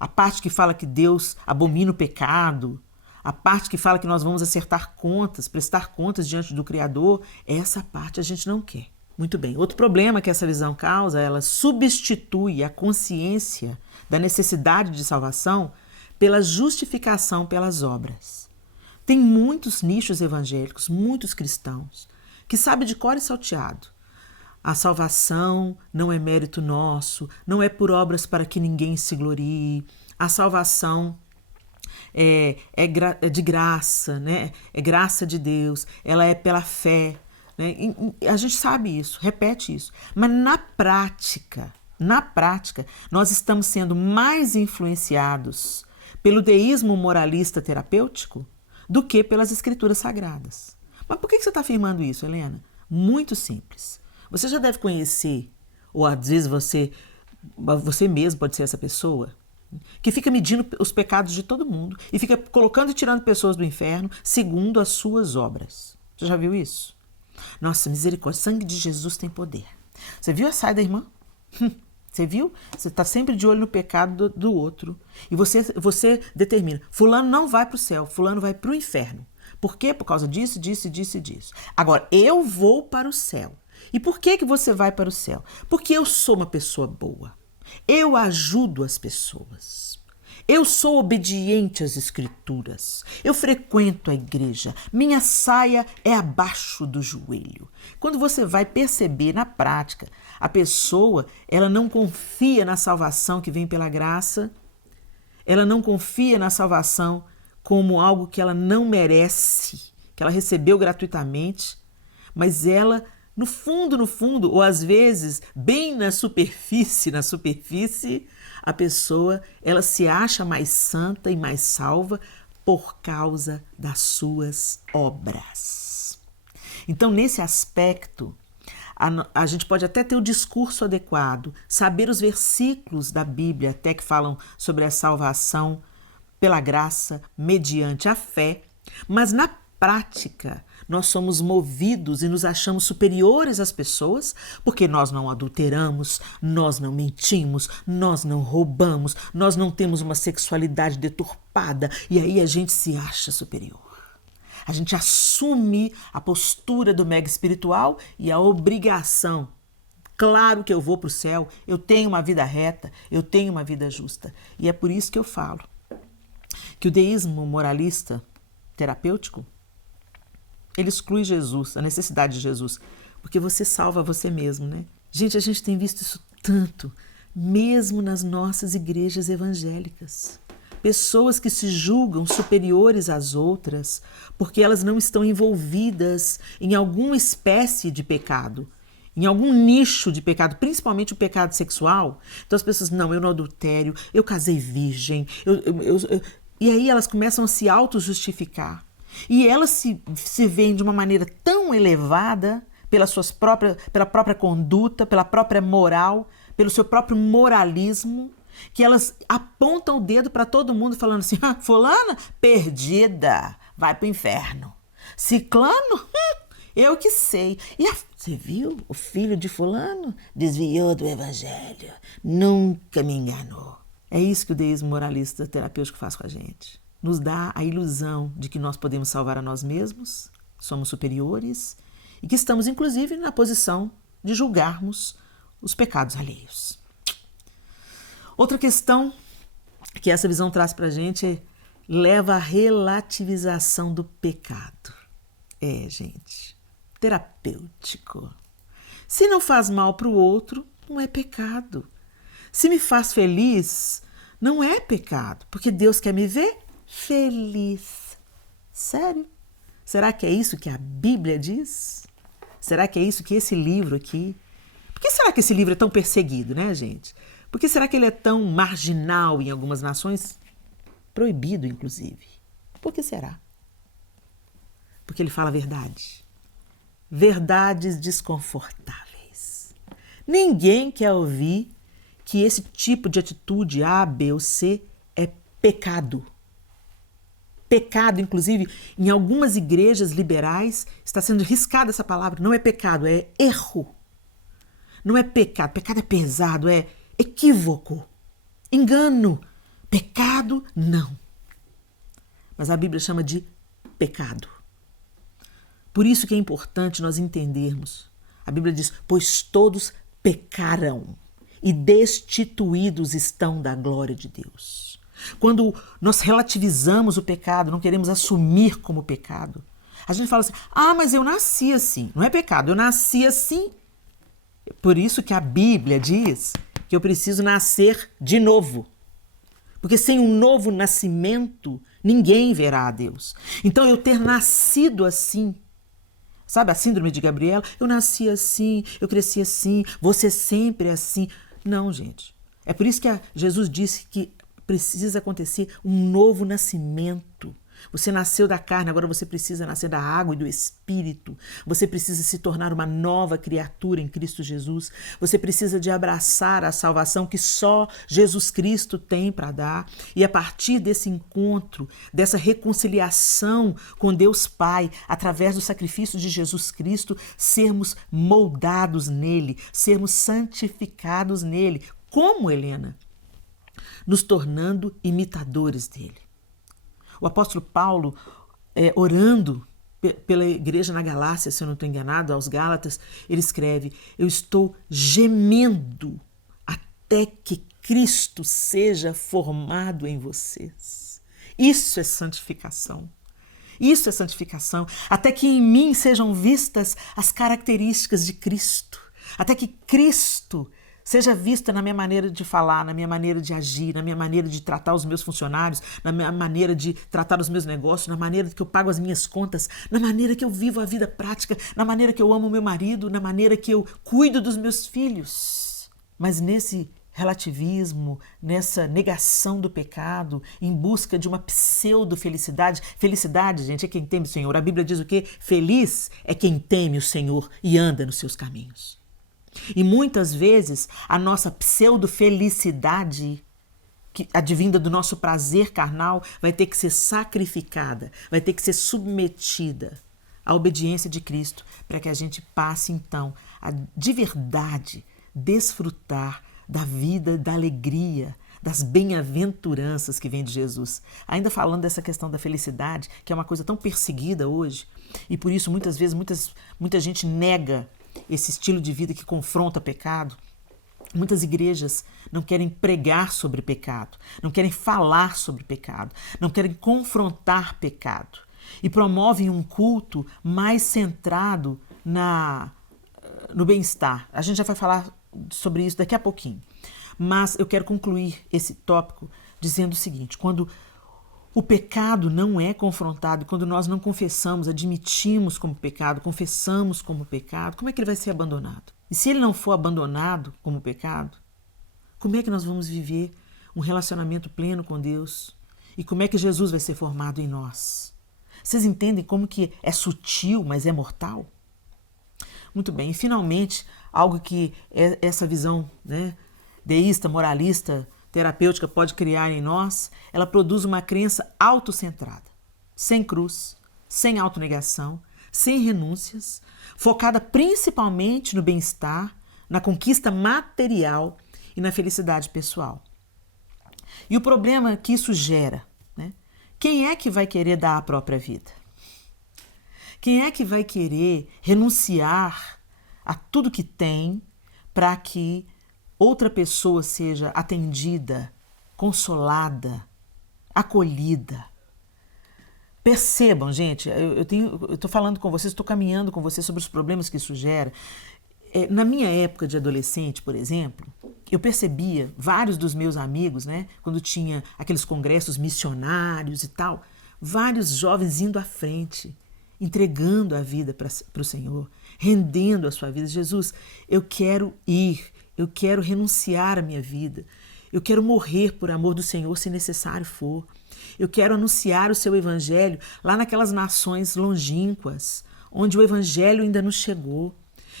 a parte que fala que Deus abomina o pecado, a parte que fala que nós vamos acertar contas, prestar contas diante do Criador, essa parte a gente não quer. Muito bem. Outro problema que essa visão causa, ela substitui a consciência da necessidade de salvação pela justificação pelas obras. Tem muitos nichos evangélicos, muitos cristãos, que sabem de cor e salteado. A salvação não é mérito nosso, não é por obras para que ninguém se glorie. A salvação é de graça, né? É graça de Deus, ela é pela fé. Né? E a gente sabe isso, repete isso. Mas na prática, nós estamos sendo mais influenciados pelo deísmo moralista terapêutico do que pelas escrituras sagradas. Mas por que você está afirmando isso, Helena? Muito simples. Você já deve conhecer, ou às vezes você mesmo pode ser essa pessoa, que fica medindo os pecados de todo mundo e fica colocando e tirando pessoas do inferno segundo as suas obras. Você já viu isso? Nossa, misericórdia, o sangue de Jesus tem poder. Você viu a saia da irmã? Você viu? Você está sempre de olho no pecado do outro. E você determina, fulano não vai para o céu, fulano vai para o inferno. Por quê? Por causa disso, disso, disso e disso. Agora, eu vou para o céu. E por que você vai para o céu? Porque eu sou uma pessoa boa. Eu ajudo as pessoas. Eu sou obediente às escrituras. Eu frequento a igreja. Minha saia é abaixo do joelho. Quando você vai perceber na prática, a pessoa, ela não confia na salvação que vem pela graça. Ela não confia na salvação como algo que ela não merece, que ela recebeu gratuitamente, mas ela, no fundo, ou às vezes bem na superfície, a pessoa, ela se acha mais santa e mais salva por causa das suas obras. Então, nesse aspecto, a gente pode até ter o discurso adequado, saber os versículos da Bíblia até que falam sobre a salvação pela graça, mediante a fé, mas na prática nós somos movidos e nos achamos superiores às pessoas porque nós não adulteramos, nós não mentimos, nós não roubamos, nós não temos uma sexualidade deturpada e aí a gente se acha superior. A gente assume a postura do mega espiritual e a obrigação. Claro que eu vou para o céu, eu tenho uma vida reta, eu tenho uma vida justa. E é por isso que eu falo que o deísmo moralista terapêutico, ele exclui Jesus, a necessidade de Jesus, porque você salva você mesmo, né? Gente, a gente tem visto isso tanto, mesmo nas nossas igrejas evangélicas. Pessoas que se julgam superiores às outras porque elas não estão envolvidas em alguma espécie de pecado, em algum nicho de pecado, principalmente o pecado sexual. Então as pessoas, não, eu não adultério, eu casei virgem, e aí elas começam a se auto-justificar. E elas se veem de uma maneira tão elevada pela própria conduta, pela própria moral, pelo seu próprio moralismo, que elas apontam o dedo para todo mundo falando assim, fulana, perdida, vai pro inferno. Ciclano, eu que sei. Você viu? O filho de fulano desviou do evangelho, nunca me enganou. É isso que o deísmo moralista terapêutico faz com a gente. Nos dá a ilusão de que nós podemos salvar a nós mesmos, somos superiores e que estamos, inclusive, na posição de julgarmos os pecados alheios. Outra questão que essa visão traz para a gente leva à relativização do pecado. Gente, terapêutico. Se não faz mal para o outro, não é pecado. Se me faz feliz, não é pecado, porque Deus quer me ver feliz. Sério? Será que é isso que a Bíblia diz? Será que é isso que esse livro aqui... Por que será que esse livro é tão perseguido, né, gente? Por que será que ele é tão marginal em algumas nações? Proibido, inclusive. Por que será? Porque ele fala a verdade. Verdades desconfortáveis. Ninguém quer ouvir que esse tipo de atitude A, B ou C é pecado. Pecado, inclusive, em algumas igrejas liberais está sendo riscada essa palavra. Não é pecado, é erro. Não é pecado. Pecado é pesado, é equívoco, engano. Pecado, não. Mas a Bíblia chama de pecado. Por isso que é importante nós entendermos. A Bíblia diz, pois todos pecaram e destituídos estão da glória de Deus. Quando nós relativizamos o pecado, não queremos assumir como pecado, a gente fala assim, mas eu nasci assim. Não é pecado, eu nasci assim. Por isso que a Bíblia diz que eu preciso nascer de novo. Porque sem um novo nascimento, ninguém verá a Deus. Então eu ter nascido assim, sabe a síndrome de Gabriela? Eu nasci assim, eu cresci assim, você sempre é assim. Não, gente. É por isso que Jesus disse que precisa acontecer um novo nascimento. Você nasceu da carne, agora você precisa nascer da água e do Espírito. Você precisa se tornar uma nova criatura em Cristo Jesus. Você precisa de abraçar a salvação que só Jesus Cristo tem para dar. E a partir desse encontro, dessa reconciliação com Deus Pai, através do sacrifício de Jesus Cristo, sermos moldados nele, sermos santificados nele. Como, Helena? Nos tornando imitadores dele. O apóstolo Paulo, orando pela igreja na Galácia, se eu não estou enganado, aos Gálatas, ele escreve, eu estou gemendo até que Cristo seja formado em vocês. Isso é santificação. Isso é santificação. Até que em mim sejam vistas as características de Cristo. Até que Cristo seja vista na minha maneira de falar, na minha maneira de agir, na minha maneira de tratar os meus funcionários, na minha maneira de tratar os meus negócios, na maneira que eu pago as minhas contas, na maneira que eu vivo a vida prática, na maneira que eu amo o meu marido, na maneira que eu cuido dos meus filhos. Mas nesse relativismo, nessa negação do pecado, em busca de uma pseudo-felicidade. Felicidade, gente, é quem teme o Senhor. A Bíblia diz o quê? Feliz é quem teme o Senhor e anda nos seus caminhos. E muitas vezes a nossa pseudo-felicidade, advinda do nosso prazer carnal, vai ter que ser sacrificada, vai ter que ser submetida à obediência de Cristo, para que a gente passe então a de verdade desfrutar da vida, da alegria, das bem-aventuranças que vem de Jesus. Ainda falando dessa questão da felicidade, que é uma coisa tão perseguida hoje, e por isso muitas vezes muita gente nega esse estilo de vida que confronta pecado. Muitas igrejas não querem pregar sobre pecado, não querem falar sobre pecado, não querem confrontar pecado e promovem um culto mais centrado no bem-estar. A gente já vai falar sobre isso daqui a pouquinho, mas eu quero concluir esse tópico dizendo o seguinte: quando o pecado não é confrontado, quando nós não confessamos, admitimos como pecado, confessamos como pecado, como é que ele vai ser abandonado? E se ele não for abandonado como pecado, como é que nós vamos viver um relacionamento pleno com Deus? E como é que Jesus vai ser formado em nós? Vocês entendem como que é sutil, mas é mortal? Muito bem, e finalmente, algo que essa visão, né, deísta, moralista, terapêutica pode criar em nós, ela produz uma crença autocentrada, sem cruz, sem autonegação, sem renúncias, focada principalmente no bem-estar, na conquista material e na felicidade pessoal. E o problema que isso gera, né? Quem é que vai querer dar a própria vida? Quem é que vai querer renunciar a tudo que tem para que outra pessoa seja atendida, consolada, acolhida? Percebam, gente, eu estou falando com vocês, estou caminhando com vocês sobre os problemas que isso gera. Na minha época de adolescente, por exemplo, eu percebia vários dos meus amigos, né, quando tinha aqueles congressos missionários e tal, vários jovens indo à frente, entregando a vida para o Senhor, rendendo a sua vida. Jesus, eu quero ir, eu quero renunciar à minha vida, eu quero morrer por amor do Senhor se necessário for. Eu quero anunciar o seu evangelho lá naquelas nações longínquas, onde o evangelho ainda não chegou.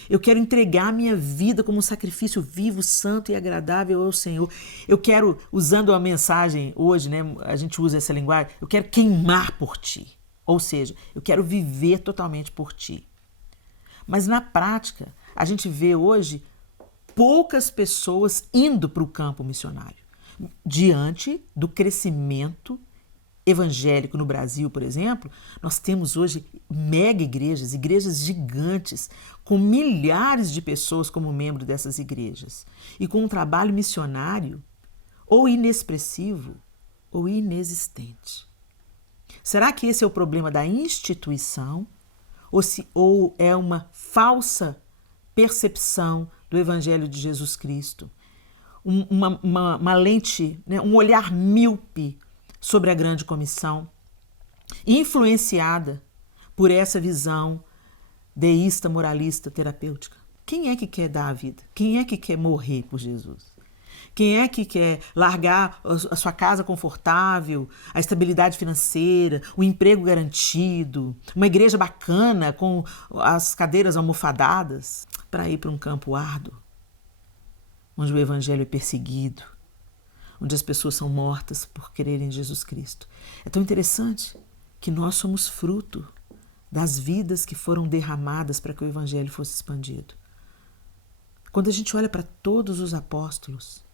Eu quero entregar a minha vida como um sacrifício vivo, santo e agradável ao Senhor. Eu quero, usando a mensagem hoje, né, a gente usa essa linguagem, eu quero queimar por ti. Ou seja, eu quero viver totalmente por ti. Mas na prática, a gente vê hoje poucas pessoas indo para o campo missionário. Diante do crescimento evangélico no Brasil, por exemplo, nós temos hoje mega igrejas, igrejas gigantes, com milhares de pessoas como membro dessas igrejas e com um trabalho missionário ou inexpressivo ou inexistente. Será que esse é o problema da instituição ou é uma falsa percepção do Evangelho de Jesus Cristo? Uma lente, né, um olhar míope sobre a grande comissão, influenciada por essa visão deísta, moralista, terapêutica. Quem é que quer dar a vida? Quem é que quer morrer por Jesus? Quem é que quer largar a sua casa confortável, a estabilidade financeira, o emprego garantido, uma igreja bacana com as cadeiras almofadadas para ir para um campo árduo, onde o evangelho é perseguido, onde as pessoas são mortas por crerem em Jesus Cristo? É tão interessante que nós somos fruto das vidas que foram derramadas para que o evangelho fosse expandido. Quando a gente olha para todos os apóstolos,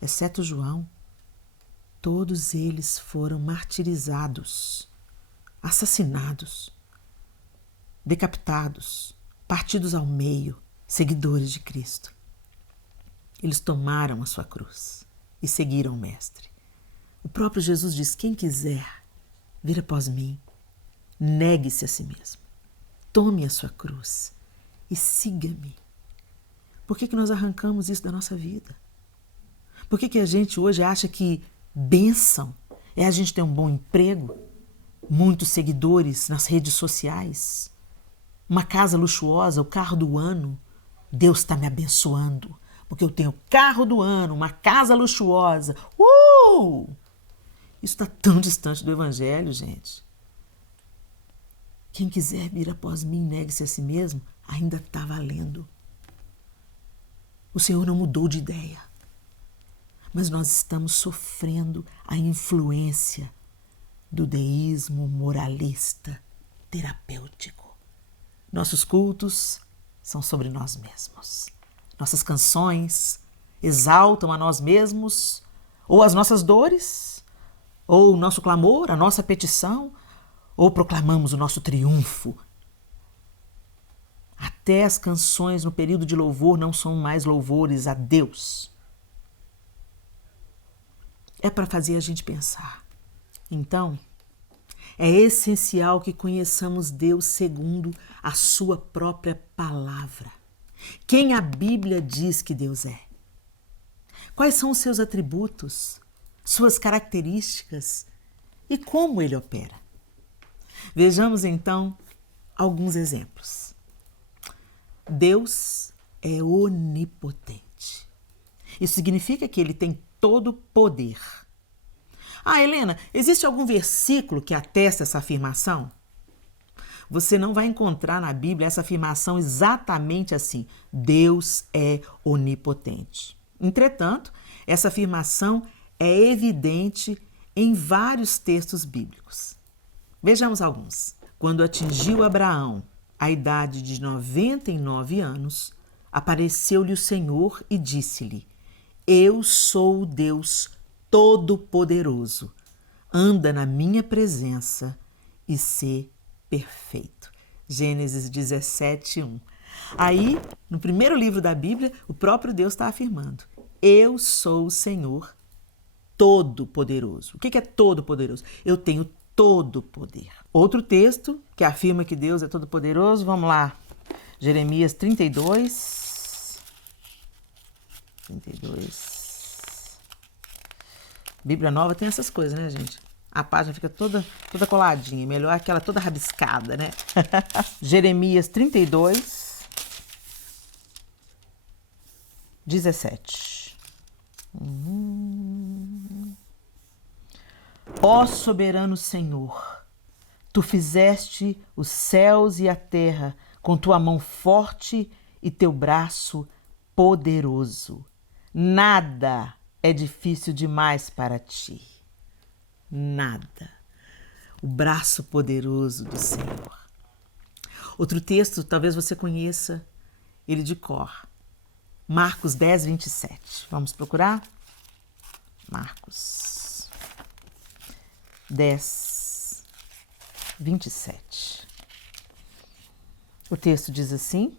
exceto João, todos eles foram martirizados, assassinados, decapitados, partidos ao meio, seguidores de Cristo. Eles tomaram a sua cruz e seguiram o Mestre. O próprio Jesus diz: quem quiser vir após mim, negue-se a si mesmo, tome a sua cruz e siga-me. Por que nós arrancamos isso da nossa vida? Por que a gente hoje acha que bênção é a gente ter um bom emprego, muitos seguidores nas redes sociais, uma casa luxuosa, o carro do ano? Deus está me abençoando porque eu tenho o carro do ano, uma casa luxuosa. Isso está tão distante do evangelho, gente. Quem quiser vir após mim, negue-se a si mesmo, ainda está valendo. O Senhor não mudou de ideia, mas nós estamos sofrendo a influência do deísmo moralista terapêutico. Nossos cultos são sobre nós mesmos. Nossas canções exaltam a nós mesmos, ou as nossas dores, ou o nosso clamor, a nossa petição, ou proclamamos o nosso triunfo. Até as canções no período de louvor não são mais louvores a Deus. É para fazer a gente pensar. Então, é essencial que conheçamos Deus segundo a sua própria palavra. Quem a Bíblia diz que Deus é? Quais são os seus atributos? suas características e como ele opera. Vejamos então alguns exemplos. Deus é onipotente. Isso significa que ele tem todo o poder. Ah, Helena, existe algum versículo que atesta essa afirmação? Você não vai encontrar na Bíblia essa afirmação exatamente assim. Deus é onipotente. Entretanto, essa afirmação é evidente em vários textos bíblicos. Vejamos alguns. Quando atingiu Abraão a idade de 99 anos, apareceu-lhe o Senhor e disse-lhe: Eu sou o Deus Todo-Poderoso. Anda na minha presença e sê perfeito. Gênesis 17, 1. Aí, no primeiro livro da Bíblia, o próprio Deus está afirmando: Eu sou o Senhor Todo-Poderoso. O que é todo-poderoso? Eu tenho todo o poder. Outro texto que afirma que Deus é todo-poderoso, vamos lá. Jeremias 32. Bíblia Nova tem essas coisas, né, gente? A página fica toda coladinha. Melhor aquela toda rabiscada, né? Jeremias 32, 17. Ó soberano Senhor, tu fizeste os céus e a terra com tua mão forte e teu braço poderoso. Nada é difícil demais para ti. Nada. O braço poderoso do Senhor. Outro texto, talvez você conheça ele de cor. Marcos 10, 27. Vamos procurar? Marcos 10, 27. O texto diz assim: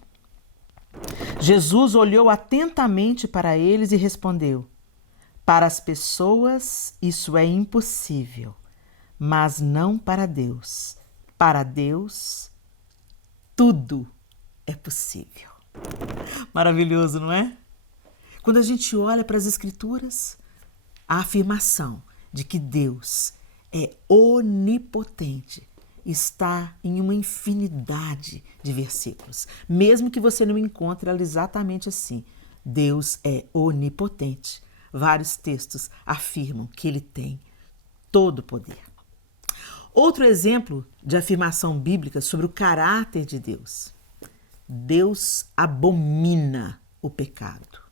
Jesus olhou atentamente para eles e respondeu: Para as pessoas isso é impossível, mas não para Deus. Para Deus tudo é possível. Maravilhoso, não é? Quando a gente olha para as Escrituras, a afirmação de que Deus é onipotente está em uma infinidade de versículos. Mesmo que você não encontre ela exatamente assim. Deus é onipotente. Vários textos afirmam que ele tem todo o poder. Outro exemplo de afirmação bíblica sobre o caráter de Deus. Deus abomina o pecado.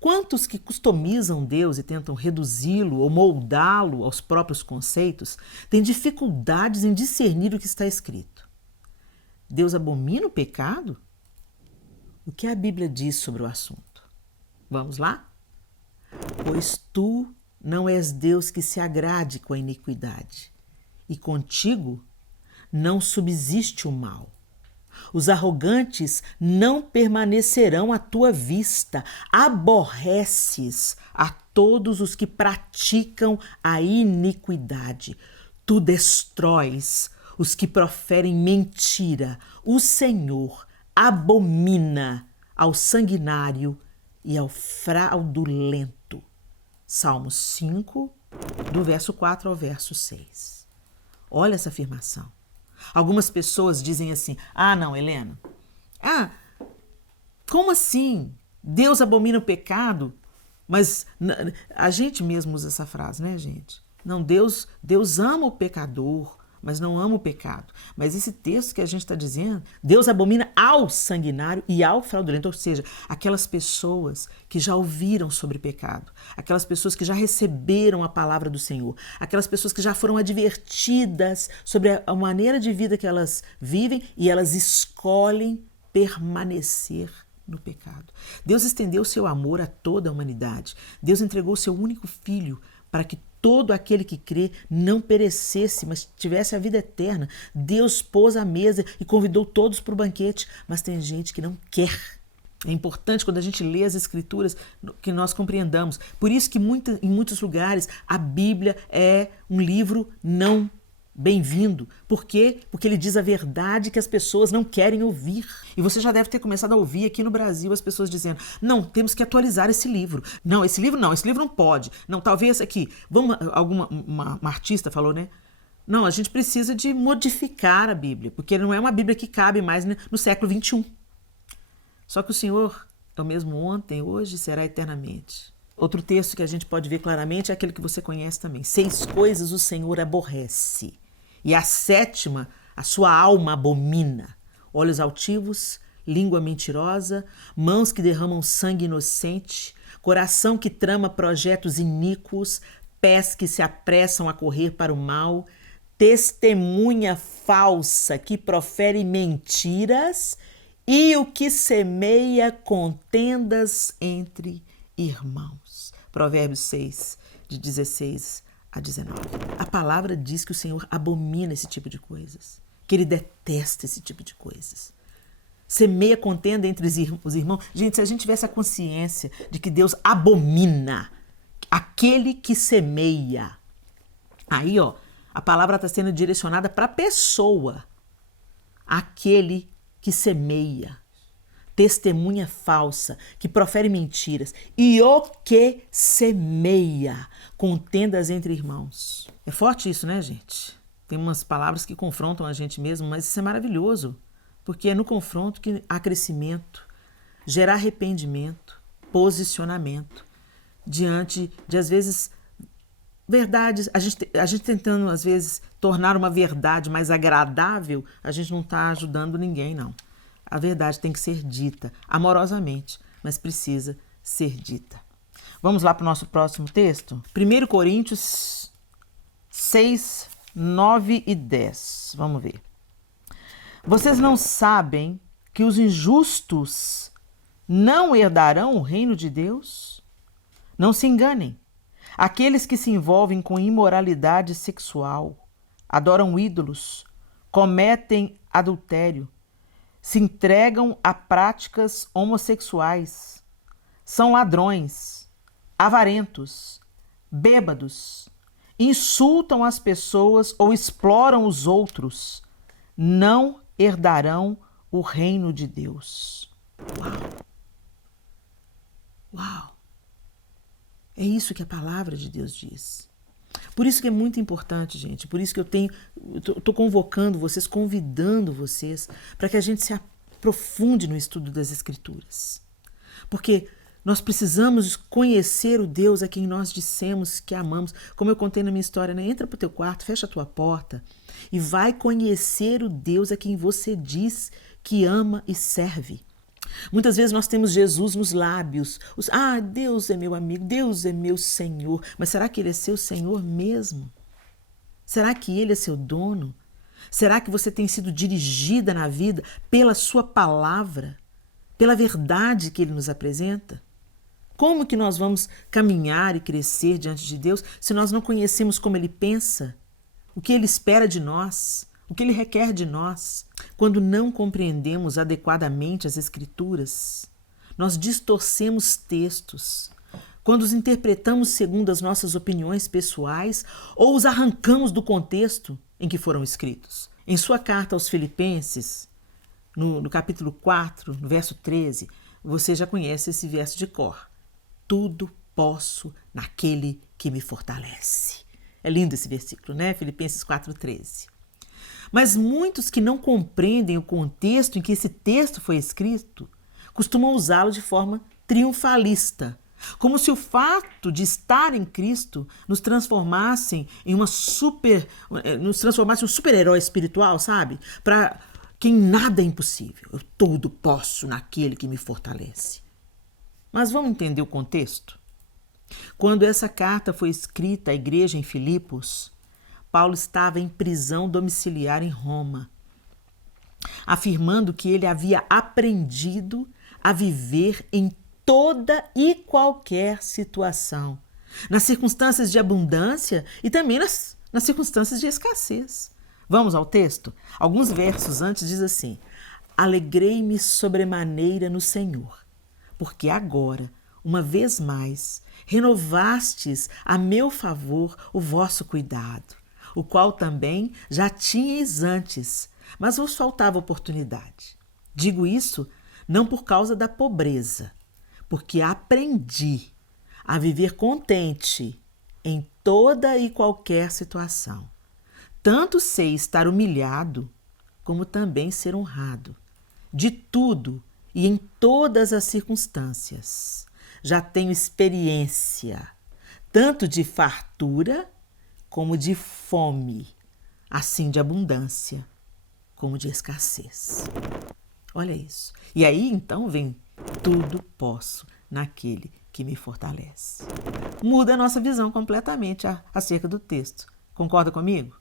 Quantos que customizam Deus e tentam reduzi-lo ou moldá-lo aos próprios conceitos têm dificuldades em discernir o que está escrito? Deus abomina o pecado? O que a Bíblia diz sobre o assunto? Vamos lá? Pois tu não és Deus que se agrade com a iniquidade, e contigo não subsiste o mal. Os arrogantes não permanecerão à tua vista. Aborreces a todos os que praticam a iniquidade. Tu destróis os que proferem mentira. O Senhor abomina ao sanguinário e ao fraudulento. Salmos 5, do verso 4 ao verso 6. Olha essa afirmação. Algumas pessoas dizem assim: ah, não, Helena, como assim? Deus abomina o pecado? Mas a gente mesmo usa essa frase, né, gente? Não, Deus ama o pecador, mas não ama o pecado. Mas esse texto que a gente está dizendo, Deus abomina ao sanguinário e ao fraudulento, ou seja, aquelas pessoas que já ouviram sobre pecado, aquelas pessoas que já receberam a palavra do Senhor, aquelas pessoas que já foram advertidas sobre a maneira de vida que elas vivem e elas escolhem permanecer no pecado. Deus estendeu seu amor a toda a humanidade. Deus entregou seu único filho para que todo aquele que crê não perecesse, mas tivesse a vida eterna. Deus pôs a mesa e convidou todos para o banquete, mas tem gente que não quer. É importante quando a gente lê as Escrituras que nós compreendamos. Por isso que em muitos lugares a Bíblia é um livro não bem-vindo. Por quê? Porque ele diz a verdade que as pessoas não querem ouvir. E você já deve ter começado a ouvir aqui no Brasil as pessoas dizendo: não, temos que atualizar esse livro. Não, esse livro não pode. Não, talvez aqui. Uma artista falou, né? Não, a gente precisa de modificar a Bíblia, porque não é uma Bíblia que cabe mais, né, no século XXI. Só que o Senhor é o mesmo ontem, hoje e será eternamente. Outro texto que a gente pode ver claramente é aquele que você conhece também. 6 coisas o Senhor aborrece, e a 7ª a sua alma abomina: olhos altivos, língua mentirosa, mãos que derramam sangue inocente, coração que trama projetos iníquos, pés que se apressam a correr para o mal, testemunha falsa que profere mentiras e o que semeia contendas entre irmãos. Provérbios 6, de 16 a 19. A palavra diz que o Senhor abomina esse tipo de coisas, que ele detesta esse tipo de coisas. Semeia contenda entre os irmãos. Gente, se a gente tivesse a consciência de que Deus abomina aquele que semeia, aí, ó, a palavra está sendo direcionada para a pessoa. Aquele que semeia, testemunha falsa, que profere mentiras, e o que semeia contendas entre irmãos. É forte isso, né, gente? Tem umas palavras que confrontam a gente mesmo, mas isso é maravilhoso, porque é no confronto que há crescimento, gera arrependimento, posicionamento, diante de, às vezes, verdades. A gente tentando, às vezes, tornar uma verdade mais agradável, a gente não está ajudando ninguém, não. A verdade tem que ser dita amorosamente, mas precisa ser dita. Vamos lá para o nosso próximo texto? 1 Coríntios 6, 9 e 10. Vamos ver. Vocês não sabem que os injustos não herdarão o reino de Deus? Não se enganem. Aqueles que se envolvem com imoralidade sexual, adoram ídolos, cometem adultério, se entregam a práticas homossexuais, são ladrões, avarentos, bêbados, insultam as pessoas ou exploram os outros, não herdarão o reino de Deus. Uau! Uau! É isso que a palavra de Deus diz. Por isso que é muito importante, gente. Por isso que eu estou convocando vocês, convidando vocês para que a gente se aprofunde no estudo das Escrituras. Porque nós precisamos conhecer o Deus a quem nós dissemos que amamos. Como eu contei na minha história, né? Entra para o teu quarto, fecha a tua porta e vai conhecer o Deus a quem você diz que ama e serve. Muitas vezes nós temos Jesus nos lábios. Deus é meu amigo, Deus é meu Senhor. Mas será que Ele é seu Senhor mesmo? Será que Ele é seu dono? Será que você tem sido dirigida na vida pela sua palavra? Pela verdade que Ele nos apresenta? Como que nós vamos caminhar e crescer diante de Deus se nós não conhecemos como Ele pensa? O que Ele espera de nós? O que Ele requer de nós? Quando não compreendemos adequadamente as Escrituras, nós distorcemos textos. Quando os interpretamos segundo as nossas opiniões pessoais ou os arrancamos do contexto em que foram escritos. Em sua carta aos Filipenses, no capítulo 4, no verso 13, você já conhece esse verso de cor. Tudo posso naquele que me fortalece. É lindo esse versículo, né? Filipenses 4:13. Mas muitos que não compreendem o contexto em que esse texto foi escrito costumam usá-lo de forma triunfalista, como se o fato de estar em Cristo nos transformasse em um super-herói espiritual, sabe? Para quem nada é impossível. Eu tudo posso naquele que me fortalece. Mas vamos entender o contexto? Quando essa carta foi escrita à igreja em Filipos, Paulo estava em prisão domiciliar em Roma, afirmando que ele havia aprendido a viver em toda e qualquer situação, nas circunstâncias de abundância e também nas circunstâncias de escassez. Vamos ao texto? Alguns versos antes diz assim: alegrei-me sobremaneira no Senhor, porque agora, uma vez mais, renovastes a meu favor o vosso cuidado. o qual também já tinhais antes, mas vos faltava oportunidade. Digo isso não por causa da pobreza, porque aprendi a viver contente em toda e qualquer situação. Tanto sei estar humilhado, como também ser honrado. De tudo e em todas as circunstâncias. Já tenho experiência, tanto de fartura como de fome, assim de abundância como de escassez. Olha isso. E aí então vem tudo posso naquele que me fortalece. Muda a nossa visão completamente acerca do texto. Concorda comigo?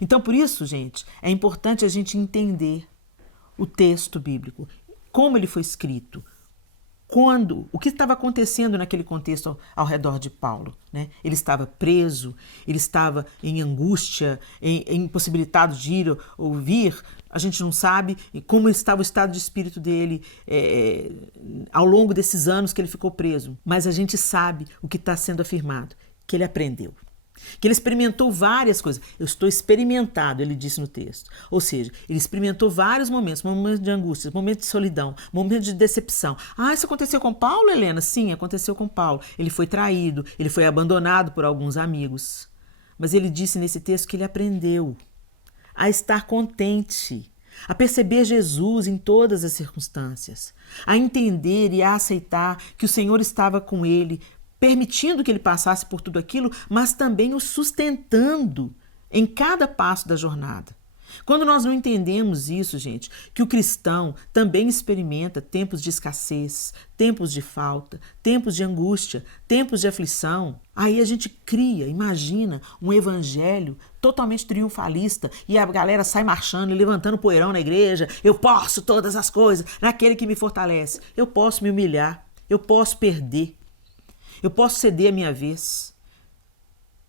Então, por isso, gente, é importante a gente entender o texto bíblico, como ele foi escrito, o que estava acontecendo naquele contexto ao redor de Paulo, né? Ele estava preso, ele estava em angústia, impossibilitado de ir ou vir. A gente não sabe como estava o estado de espírito dele ao longo desses anos que ele ficou preso. Mas a gente sabe o que está sendo afirmado, que ele aprendeu. Que ele experimentou várias coisas. Eu estou experimentado, ele disse no texto. Ou seja, ele experimentou vários momentos de angústia, momentos de solidão, momentos de decepção. Ah, isso aconteceu com Paulo, Helena? Sim, aconteceu com Paulo. Ele foi traído, ele foi abandonado por alguns amigos. Mas ele disse nesse texto que ele aprendeu a estar contente, a perceber Jesus em todas as circunstâncias, a entender e a aceitar que o Senhor estava com ele, permitindo que ele passasse por tudo aquilo, mas também o sustentando em cada passo da jornada. Quando nós não entendemos isso, gente, que o cristão também experimenta tempos de escassez, tempos de falta, tempos de angústia, tempos de aflição, aí a gente imagina um evangelho totalmente triunfalista e a galera sai marchando e levantando poeirão na igreja. Eu posso todas as coisas naquele que me fortalece. Eu posso me humilhar, eu posso perder. Eu posso ceder a minha vez.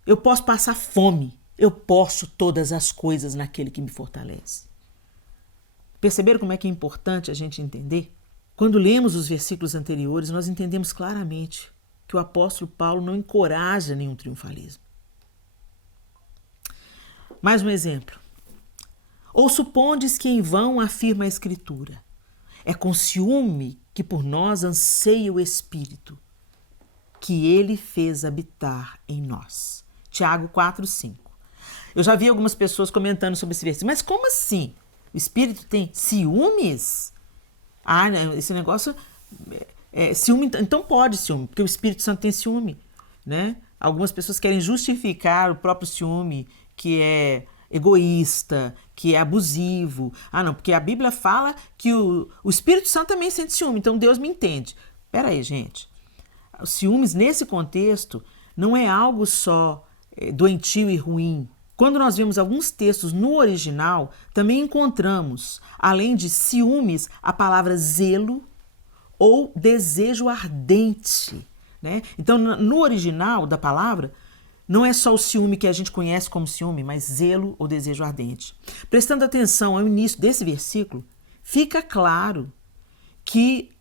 Eu posso passar fome. Eu posso todas as coisas naquele que me fortalece. Perceberam como é que é importante a gente entender? Quando lemos os versículos anteriores, nós entendemos claramente que o apóstolo Paulo não encoraja nenhum triunfalismo. Mais um exemplo. Ou supondes que em vão afirma a Escritura? É com ciúme que por nós anseia o Espírito, que ele fez habitar em nós. Tiago 4:5. Eu já vi algumas pessoas comentando sobre esse versículo. Mas como assim? O Espírito tem ciúmes? Ah, esse negócio... ciúme, então pode ciúme, porque o Espírito Santo tem ciúme, né? Algumas pessoas querem justificar o próprio ciúme, que é egoísta, que é abusivo. Ah, não, porque a Bíblia fala que o Espírito Santo também sente ciúme, então Deus me entende. Pera aí, gente. Os ciúmes, nesse contexto, não é algo só doentio e ruim. Quando nós vemos alguns textos no original, também encontramos, além de ciúmes, a palavra zelo ou desejo ardente, né? Então, no original da palavra, não é só o ciúme que a gente conhece como ciúme, mas zelo ou desejo ardente. Prestando atenção ao início desse versículo, fica claro que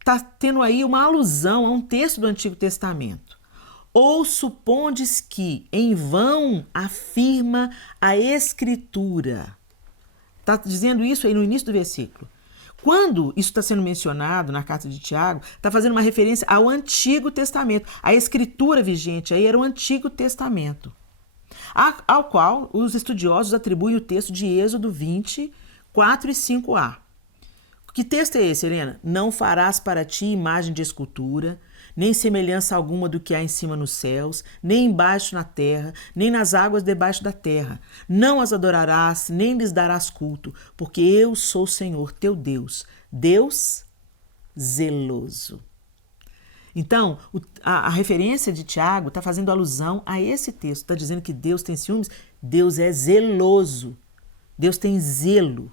está tendo aí uma alusão a um texto do Antigo Testamento. Ou supondes que em vão afirma a Escritura. Está dizendo isso aí no início do versículo. Quando isso está sendo mencionado na carta de Tiago, está fazendo uma referência ao Antigo Testamento. A Escritura vigente aí era o Antigo Testamento, ao qual os estudiosos atribuem o texto de Êxodo 20, 4 e 5a. Que texto é esse, Helena? Não farás para ti imagem de escultura, nem semelhança alguma do que há em cima nos céus, nem embaixo na terra, nem nas águas debaixo da terra. Não as adorarás, nem lhes darás culto, porque eu sou o Senhor teu Deus, Deus zeloso. Então, a referência de Tiago está fazendo alusão a esse texto. Está dizendo que Deus tem ciúmes? Deus é zeloso. Deus tem zelo.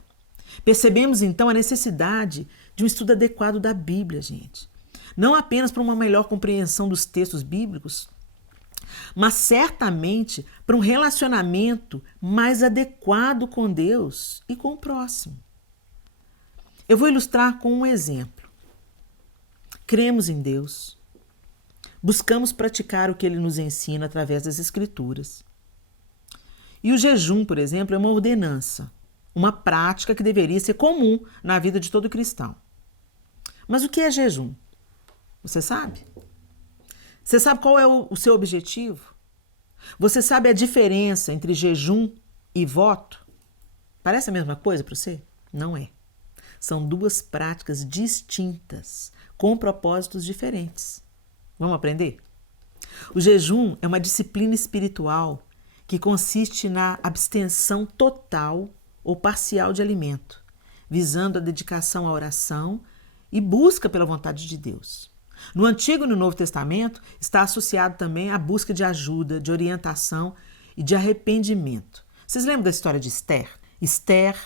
Percebemos, então, a necessidade de um estudo adequado da Bíblia, gente. Não apenas para uma melhor compreensão dos textos bíblicos, mas certamente para um relacionamento mais adequado com Deus e com o próximo. Eu vou ilustrar com um exemplo. Cremos em Deus, buscamos praticar o que Ele nos ensina através das Escrituras. E o jejum, por exemplo, é uma ordenança, uma prática que deveria ser comum na vida de todo cristão. Mas o que é jejum? Você sabe? Você sabe qual é o seu objetivo? Você sabe a diferença entre jejum e voto? Parece a mesma coisa para você? Não é. São duas práticas distintas, com propósitos diferentes. Vamos aprender? O jejum é uma disciplina espiritual que consiste na abstenção total ou parcial de alimento, visando a dedicação à oração e busca pela vontade de Deus. No Antigo e no Novo Testamento está associado também à busca de ajuda, de orientação e de arrependimento. Vocês lembram da história de Esther? Esther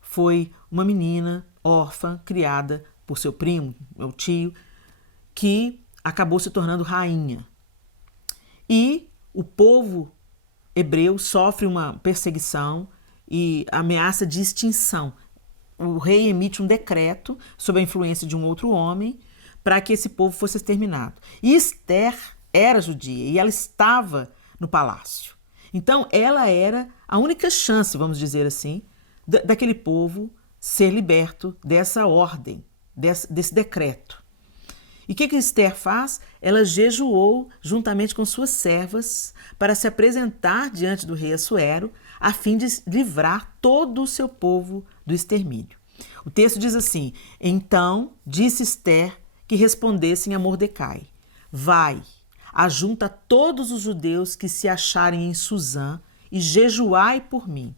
foi uma menina órfã, criada por seu primo, meu tio, que acabou se tornando rainha. E o povo hebreu sofre uma perseguição e ameaça de extinção. O rei emite um decreto sob a influência de um outro homem para que esse povo fosse exterminado. E Esther era judia e ela estava no palácio. Então ela era a única chance, vamos dizer assim, daquele povo ser liberto dessa ordem, desse decreto. E o que Esther faz? Ela jejuou juntamente com suas servas para se apresentar diante do rei Assuero a fim de livrar todo o seu povo do extermínio. O texto diz assim: então disse Esther que respondessem a Mordecai: vai, ajunta todos os judeus que se acharem em Susã e jejuai por mim.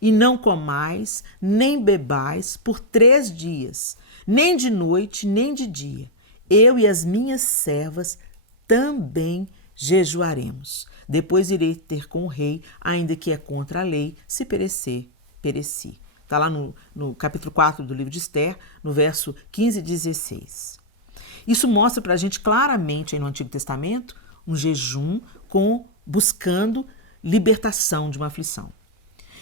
E não comais, nem bebais por 3 dias, nem de noite, nem de dia. Eu e as minhas servas também jejuaremos. Depois irei ter com o rei, ainda que é contra a lei, se perecer, pereci. Está lá no capítulo 4 do livro de Esther, no verso 15 e 16. Isso mostra para a gente claramente aí no Antigo Testamento um jejum buscando libertação de uma aflição.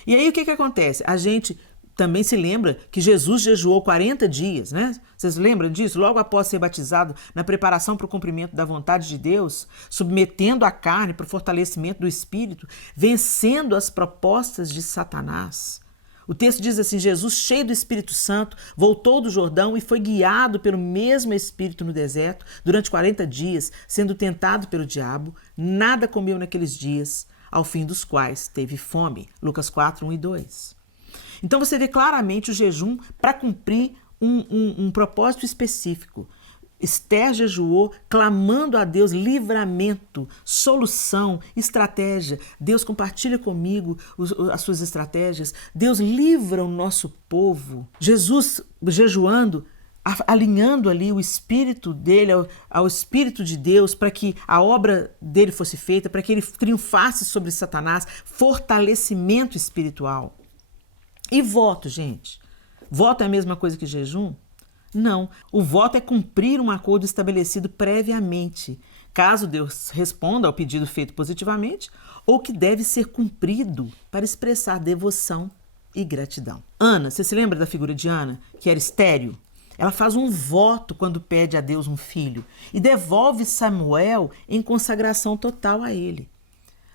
E aí o que acontece? A gente também se lembra que Jesus jejuou 40 dias, né? Vocês lembram disso? Logo após ser batizado, na preparação para o cumprimento da vontade de Deus, submetendo a carne para o fortalecimento do Espírito, vencendo as propostas de Satanás. O texto diz assim: Jesus, cheio do Espírito Santo, voltou do Jordão e foi guiado pelo mesmo Espírito no deserto durante 40 dias, sendo tentado pelo diabo. Nada comeu naqueles dias, ao fim dos quais teve fome. Lucas 4, 1 e 2. Então você vê claramente o jejum para cumprir um propósito específico. Esther jejuou clamando a Deus livramento, solução, estratégia. Deus compartilha comigo as suas estratégias. Deus livra o nosso povo. Jesus jejuando, alinhando ali o espírito dele ao espírito de Deus para que a obra dele fosse feita, para que ele triunfasse sobre Satanás, fortalecimento espiritual. E voto, gente? Voto é a mesma coisa que jejum? Não, o voto é cumprir um acordo estabelecido previamente, caso Deus responda ao pedido feito positivamente ou que deve ser cumprido para expressar devoção e gratidão. Ana, você se lembra da figura de Ana, que era estéril? Ela faz um voto quando pede a Deus um filho e devolve Samuel em consagração total a ele.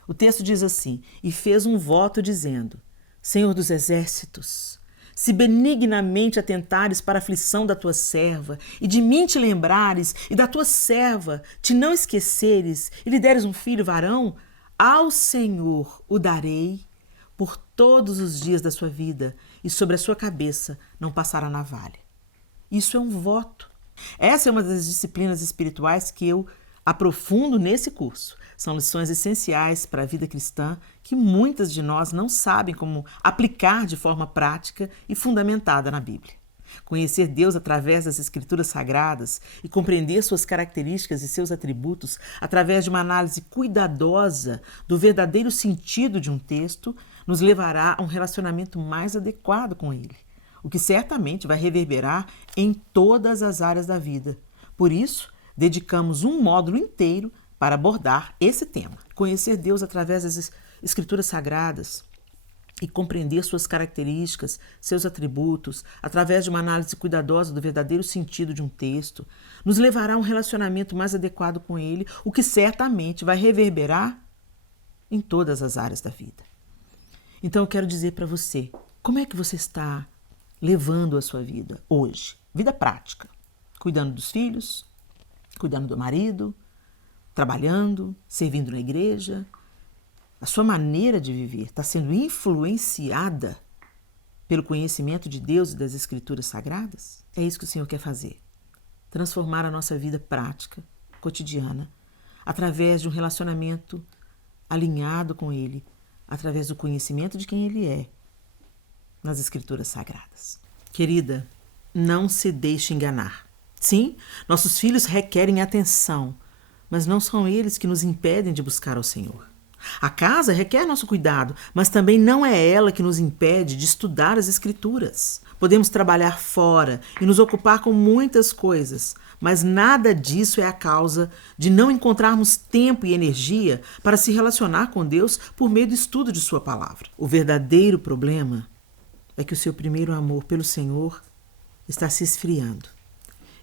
O texto diz assim: e fez um voto dizendo: Senhor dos exércitos, se benignamente atentares para a aflição da tua serva, e de mim te lembrares, e da tua serva te não esqueceres, e lhe deres um filho varão, ao Senhor o darei por todos os dias da sua vida, e sobre a sua cabeça não passará navalha. Isso é um voto. Essa é uma das disciplinas espirituais que eu aprofundo nesse curso. São lições essenciais para a vida cristã que muitas de nós não sabem como aplicar de forma prática e fundamentada na Bíblia. Conhecer Deus através das Escrituras Sagradas e compreender suas características e seus atributos através de uma análise cuidadosa do verdadeiro sentido de um texto nos levará a um relacionamento mais adequado com ele, o que certamente vai reverberar em todas as áreas da vida. Por isso, dedicamos um módulo inteiro para abordar esse tema. Conhecer Deus através das Escrituras Sagradas e compreender suas características, seus atributos, através de uma análise cuidadosa do verdadeiro sentido de um texto, nos levará a um relacionamento mais adequado com ele, o que certamente vai reverberar em todas as áreas da vida. Então eu quero dizer para você, como é que você está levando a sua vida hoje? Vida prática, cuidando dos filhos, cuidando do marido, trabalhando, servindo na igreja. A sua maneira de viver está sendo influenciada pelo conhecimento de Deus e das Escrituras Sagradas? É isso que o Senhor quer fazer. Transformar a nossa vida prática, cotidiana, através de um relacionamento alinhado com Ele, através do conhecimento de quem Ele é, nas Escrituras Sagradas. Querida, não se deixe enganar. Sim, nossos filhos requerem atenção, mas não são eles que nos impedem de buscar ao Senhor. A casa requer nosso cuidado, mas também não é ela que nos impede de estudar as Escrituras. Podemos trabalhar fora e nos ocupar com muitas coisas, mas nada disso é a causa de não encontrarmos tempo e energia para se relacionar com Deus por meio do estudo de Sua palavra. O verdadeiro problema é que o seu primeiro amor pelo Senhor está se esfriando.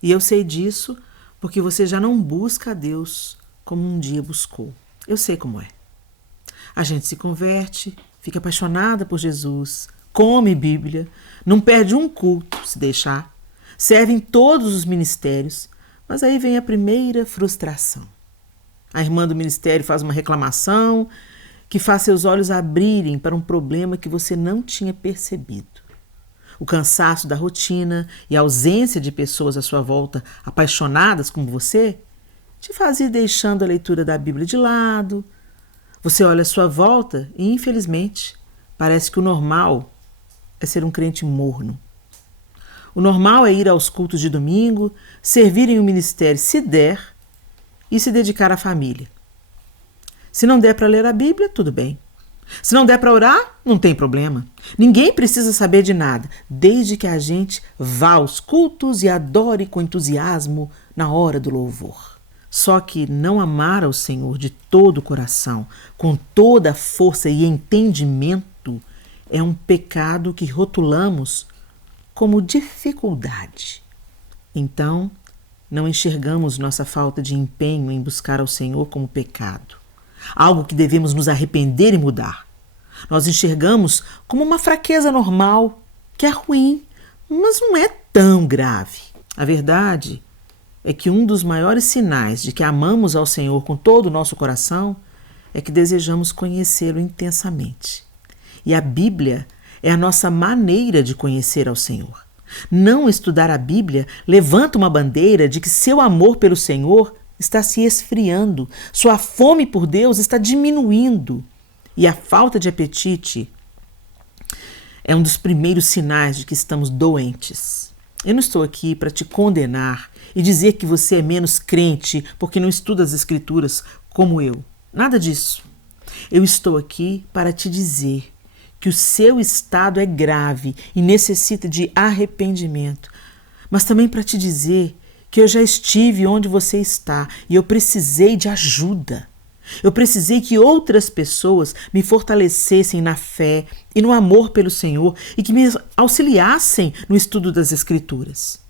E eu sei disso porque você já não busca a Deus como um dia buscou. Eu sei como é. A gente se converte, fica apaixonada por Jesus, come Bíblia, não perde um culto se deixar, serve em todos os ministérios, mas aí vem a primeira frustração. A irmã do ministério faz uma reclamação que faz seus olhos abrirem para um problema que você não tinha percebido. O cansaço da rotina e a ausência de pessoas à sua volta apaixonadas como você te faz ir deixando a leitura da Bíblia de lado. Você olha à sua volta e, infelizmente, parece que o normal é ser um crente morno. O normal é ir aos cultos de domingo, servir em um ministério se der e se dedicar à família. Se não der para ler a Bíblia, tudo bem. Se não der para orar, não tem problema. Ninguém precisa saber de nada, desde que a gente vá aos cultos e adore com entusiasmo na hora do louvor. Só que não amar ao Senhor de todo o coração, com toda a força e entendimento, é um pecado que rotulamos como dificuldade. Então, não enxergamos nossa falta de empenho em buscar ao Senhor como pecado, algo que devemos nos arrepender e mudar. Nós enxergamos como uma fraqueza normal, que é ruim, mas não é tão grave. A verdade é que um dos maiores sinais de que amamos ao Senhor com todo o nosso coração é que desejamos conhecê-lo intensamente. E a Bíblia é a nossa maneira de conhecer ao Senhor. Não estudar a Bíblia levanta uma bandeira de que seu amor pelo Senhor está se esfriando, sua fome por Deus está diminuindo. E a falta de apetite é um dos primeiros sinais de que estamos doentes. Eu não estou aqui para te condenar e dizer que você é menos crente porque não estuda as Escrituras como eu. Nada disso. Eu estou aqui para te dizer que o seu estado é grave e necessita de arrependimento, mas também para te dizer que eu já estive onde você está e eu precisei de ajuda. Eu precisei que outras pessoas me fortalecessem na fé e no amor pelo Senhor e que me auxiliassem no estudo das Escrituras.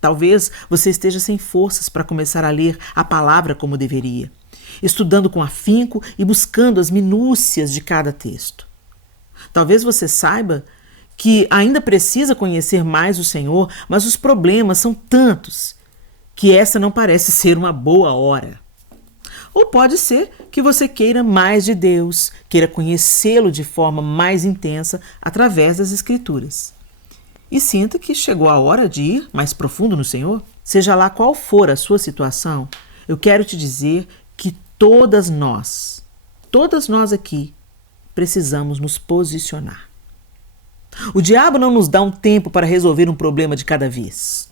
Talvez você esteja sem forças para começar a ler a palavra como deveria, estudando com afinco e buscando as minúcias de cada texto. Talvez você saiba que ainda precisa conhecer mais o Senhor, mas os problemas são tantos que essa não parece ser uma boa hora. Ou pode ser que você queira mais de Deus, queira conhecê-lo de forma mais intensa através das Escrituras. E sinta que chegou a hora de ir mais profundo no Senhor. Seja lá qual for a sua situação, eu quero te dizer que todas nós aqui, precisamos nos posicionar. O diabo não nos dá um tempo para resolver um problema de cada vez.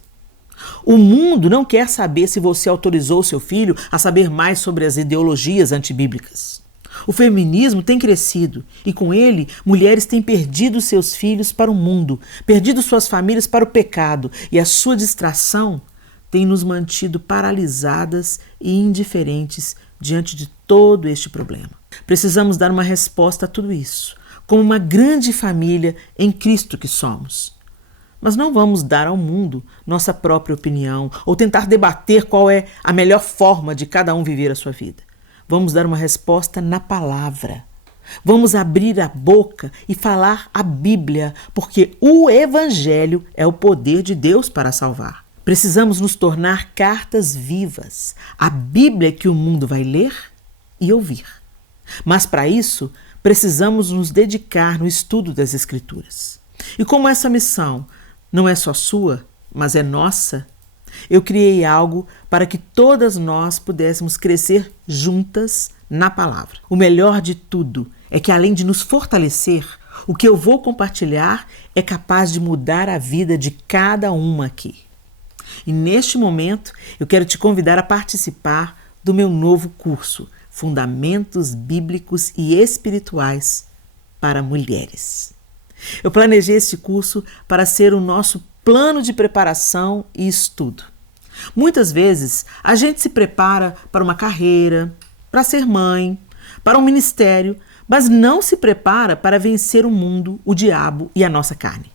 O mundo não quer saber se você autorizou seu filho a saber mais sobre as ideologias antibíblicas. O feminismo tem crescido e, com ele, mulheres têm perdido seus filhos para o mundo, perdido suas famílias para o pecado, e a sua distração tem nos mantido paralisadas e indiferentes diante de todo este problema. Precisamos dar uma resposta a tudo isso, como uma grande família em Cristo que somos. Mas não vamos dar ao mundo nossa própria opinião ou tentar debater qual é a melhor forma de cada um viver a sua vida. Vamos dar uma resposta na palavra. Vamos abrir a boca e falar a Bíblia, porque o Evangelho é o poder de Deus para salvar. Precisamos nos tornar cartas vivas, a Bíblia que o mundo vai ler e ouvir. Mas para isso, precisamos nos dedicar no estudo das Escrituras. E como essa missão não é só sua, mas é nossa, eu criei algo para que todas nós pudéssemos crescer juntas na palavra. O melhor de tudo é que, além de nos fortalecer, o que eu vou compartilhar é capaz de mudar a vida de cada uma aqui. E neste momento, eu quero te convidar a participar do meu novo curso, Fundamentos Bíblicos e Espirituais para Mulheres. Eu planejei este curso para ser o nosso plano de preparação e estudo. Muitas vezes, a gente se prepara para uma carreira, para ser mãe, para um ministério, mas não se prepara para vencer o mundo, o diabo e a nossa carne.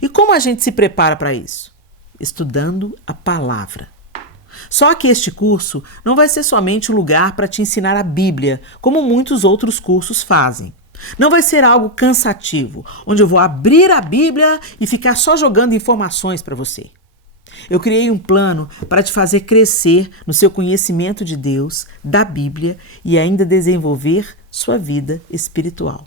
E como a gente se prepara para isso? Estudando a palavra. Só que este curso não vai ser somente um lugar para te ensinar a Bíblia, como muitos outros cursos fazem. Não vai ser algo cansativo, onde eu vou abrir a Bíblia e ficar só jogando informações para você. Eu criei um plano para te fazer crescer no seu conhecimento de Deus, da Bíblia e ainda desenvolver sua vida espiritual.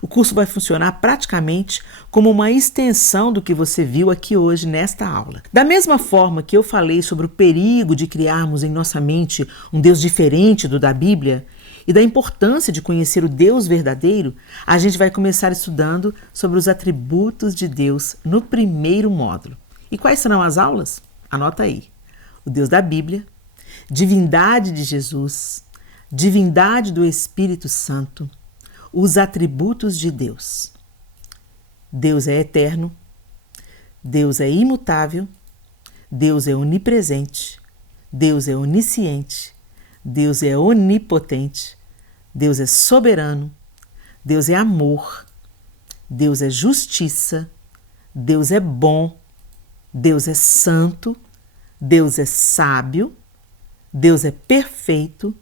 O curso vai funcionar praticamente como uma extensão do que você viu aqui hoje nesta aula. Da mesma forma que eu falei sobre o perigo de criarmos em nossa mente um Deus diferente do da Bíblia e da importância de conhecer o Deus verdadeiro, a gente vai começar estudando sobre os atributos de Deus no primeiro módulo. E quais serão as aulas? Anota aí. O Deus da Bíblia, divindade de Jesus, divindade do Espírito Santo, os atributos de Deus. Deus é eterno, Deus é imutável, Deus é onipresente, Deus é onisciente, Deus é onipotente, Deus é soberano, Deus é amor, Deus é justiça, Deus é bom, Deus é santo, Deus é sábio, Deus é perfeito,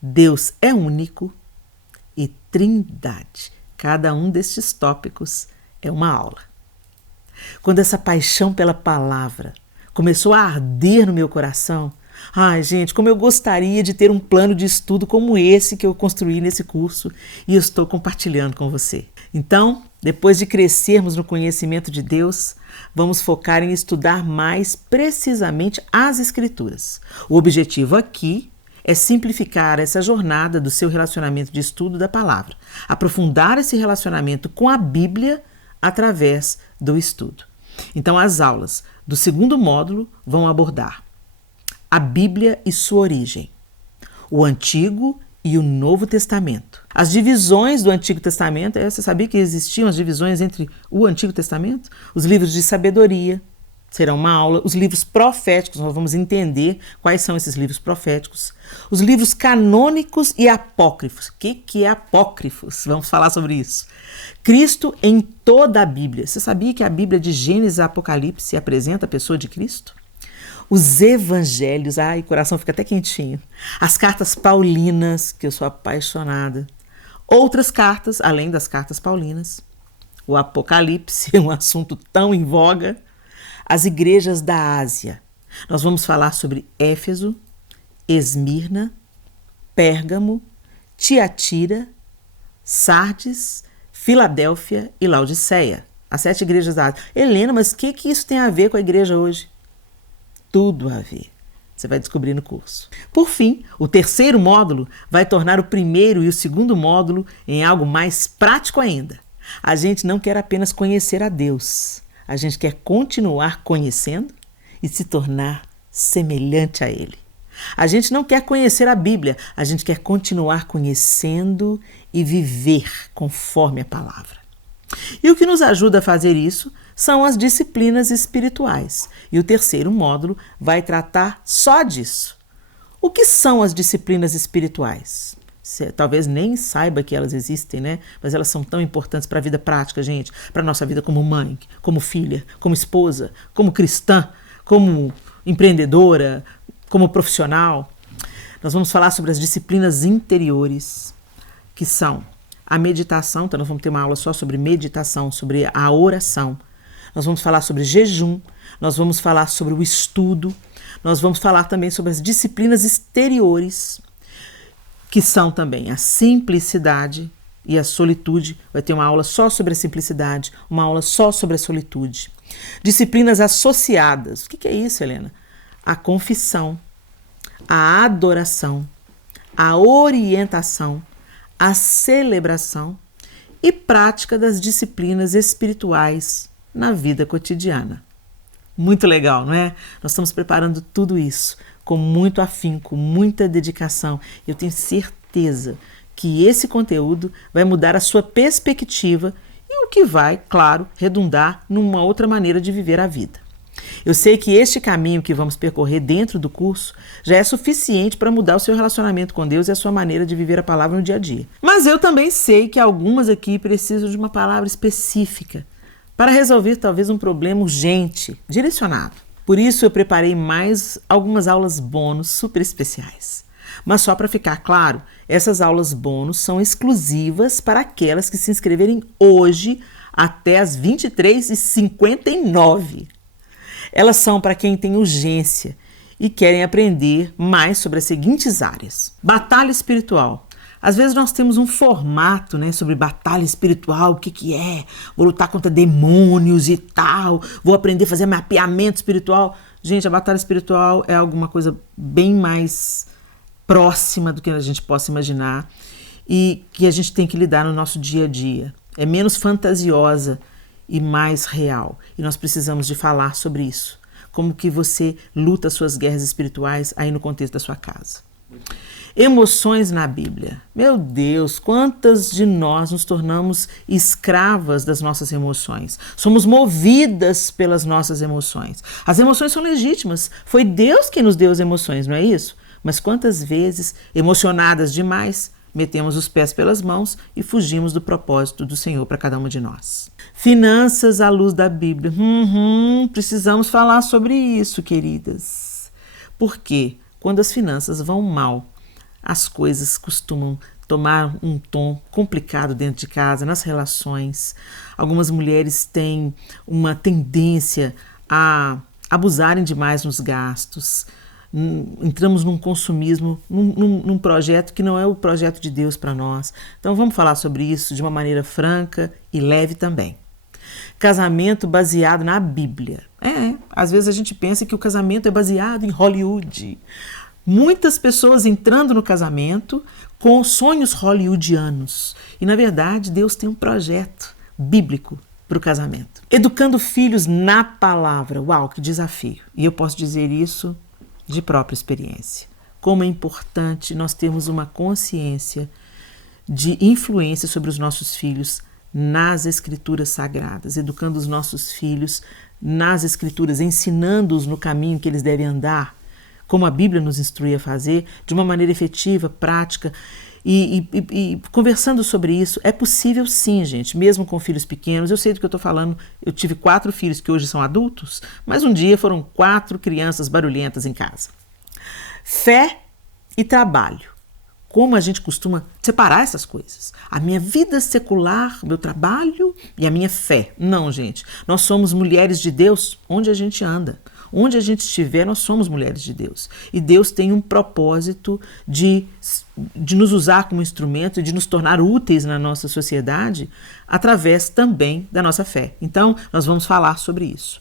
Deus é único e Trindade. Cada um destes tópicos é uma aula. Quando essa paixão pela palavra começou a arder no meu coração, ai, gente, como eu gostaria de ter um plano de estudo como esse que eu construí nesse curso e eu estou compartilhando com você. Então, depois de crescermos no conhecimento de Deus, vamos focar em estudar mais precisamente as Escrituras. O objetivo aqui é simplificar essa jornada do seu relacionamento de estudo da palavra, aprofundar esse relacionamento com a Bíblia através do estudo. Então, as aulas do segundo módulo vão abordar a Bíblia e sua origem, o Antigo e o Novo Testamento. As divisões do Antigo Testamento, você sabia que existiam as divisões entre o Antigo Testamento? Os livros de sabedoria serão uma aula, os livros proféticos, nós vamos entender quais são esses livros proféticos, os livros canônicos e apócrifos. O que é apócrifos? Vamos falar sobre isso. Cristo em toda a Bíblia. Você sabia que a Bíblia de Gênesis a Apocalipse apresenta a pessoa de Cristo? Os evangelhos, ai, o coração fica até quentinho. As cartas paulinas, que eu sou apaixonada. Outras cartas, além das cartas paulinas. O Apocalipse é um assunto tão em voga. As igrejas da Ásia. Nós vamos falar sobre Éfeso, Esmirna, Pérgamo, Tiatira, Sardes, Filadélfia e Laodiceia. As 7 igrejas da Ásia. Helena, mas o que isso tem a ver com a igreja hoje? Tudo a ver. Você vai descobrir no curso. Por fim, o terceiro módulo vai tornar o primeiro e o segundo módulo em algo mais prático ainda. A gente não quer apenas conhecer a Deus. A gente quer continuar conhecendo e se tornar semelhante a Ele. A gente não quer conhecer a Bíblia, a gente quer continuar conhecendo e viver conforme a palavra. E o que nos ajuda a fazer isso são as disciplinas espirituais. E o terceiro módulo vai tratar só disso. O que são as disciplinas espirituais? Você talvez nem saiba que elas existem, né? Mas elas são tão importantes para a vida prática, gente. Para a nossa vida como mãe, como filha, como esposa, como cristã, como empreendedora, como profissional. Nós vamos falar sobre as disciplinas interiores, que são a meditação. Então nós vamos ter uma aula só sobre meditação, sobre a oração. Nós vamos falar sobre jejum, nós vamos falar sobre o estudo, nós vamos falar também sobre as disciplinas exteriores, que são também a simplicidade e a solitude. Vai ter uma aula só sobre a simplicidade, uma aula só sobre a solitude. Disciplinas associadas. O que é isso, Helena? A confissão, a adoração, a orientação, a celebração e prática das disciplinas espirituais na vida cotidiana. Muito legal, não é? Nós estamos preparando tudo isso com muito afinco, muita dedicação. Eu tenho certeza que esse conteúdo vai mudar a sua perspectiva e o que vai, claro, redundar numa outra maneira de viver a vida. Eu sei que este caminho que vamos percorrer dentro do curso já é suficiente para mudar o seu relacionamento com Deus e a sua maneira de viver a palavra no dia a dia. Mas eu também sei que algumas aqui precisam de uma palavra específica para resolver talvez um problema urgente, direcionado. Por isso eu preparei mais algumas aulas bônus super especiais. Mas só para ficar claro, essas aulas bônus são exclusivas para aquelas que se inscreverem hoje até as 23h59. Elas são para quem tem urgência e querem aprender mais sobre as seguintes áreas. Batalha espiritual. Às vezes nós temos um formato, né, sobre batalha espiritual, o que é? Vou lutar contra demônios e tal, vou aprender a fazer mapeamento espiritual. Gente, a batalha espiritual é alguma coisa bem mais próxima do que a gente possa imaginar e que a gente tem que lidar no nosso dia a dia. É menos fantasiosa e mais real. E nós precisamos de falar sobre isso. Como que você luta as suas guerras espirituais aí no contexto da sua casa. Emoções na Bíblia. Meu Deus, quantas de nós nos tornamos escravas das nossas emoções? Somos movidas pelas nossas emoções. As emoções são legítimas. Foi Deus quem nos deu as emoções, não é isso? Mas quantas vezes, emocionadas demais, metemos os pés pelas mãos e fugimos do propósito do Senhor para cada uma de nós. Finanças à luz da Bíblia. Precisamos falar sobre isso, queridas. Por quê? Quando as finanças vão mal, as coisas costumam tomar um tom complicado dentro de casa, nas relações. Algumas mulheres têm uma tendência a abusarem demais nos gastos. Entramos num consumismo, num projeto que não é o projeto de Deus para nós. Então vamos falar sobre isso de uma maneira franca e leve também. Casamento baseado na Bíblia. Às vezes a gente pensa que o casamento é baseado em Hollywood. Muitas pessoas entrando no casamento com sonhos hollywoodianos. E, na verdade, Deus tem um projeto bíblico para o casamento. Educando filhos na palavra. Uau, que desafio! E eu posso dizer isso de própria experiência. Como é importante nós termos uma consciência de influência sobre os nossos filhos nas escrituras sagradas, educando os nossos filhos nas escrituras, ensinando-os no caminho que eles devem andar, como a Bíblia nos instrui a fazer, de uma maneira efetiva, prática, e conversando sobre isso. É possível sim, gente, mesmo com filhos pequenos. Eu sei do que eu estou falando. Eu tive 4 filhos que hoje são adultos, mas um dia foram 4 crianças barulhentas em casa. Fé e trabalho. Como a gente costuma separar essas coisas? A minha vida secular, o meu trabalho e a minha fé. Não, gente. Nós somos mulheres de Deus onde a gente anda. Onde a gente estiver, nós somos mulheres de Deus. E Deus tem um propósito de nos usar como instrumento e de nos tornar úteis na nossa sociedade através também da nossa fé. Então, nós vamos falar sobre isso.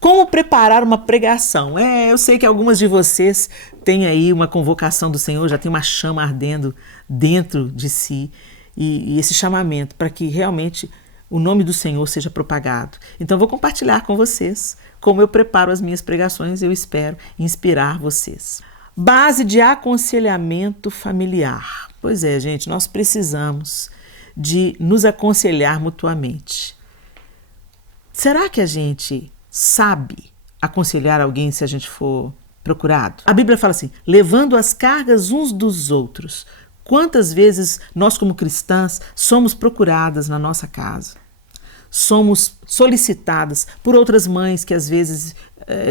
Como preparar uma pregação? Eu sei que algumas de vocês têm aí uma convocação do Senhor, já tem uma chama ardendo dentro de si e esse chamamento para que realmente o nome do Senhor seja propagado. Então vou compartilhar com vocês como eu preparo as minhas pregações. Eu espero inspirar vocês. Base de aconselhamento familiar. Pois é, gente, nós precisamos de nos aconselhar mutuamente. Será que a gente sabe aconselhar alguém se a gente for procurado? A Bíblia fala assim, levando as cargas uns dos outros. Quantas vezes nós, como cristãs, somos procuradas na nossa casa? Somos solicitadas por outras mães que às vezes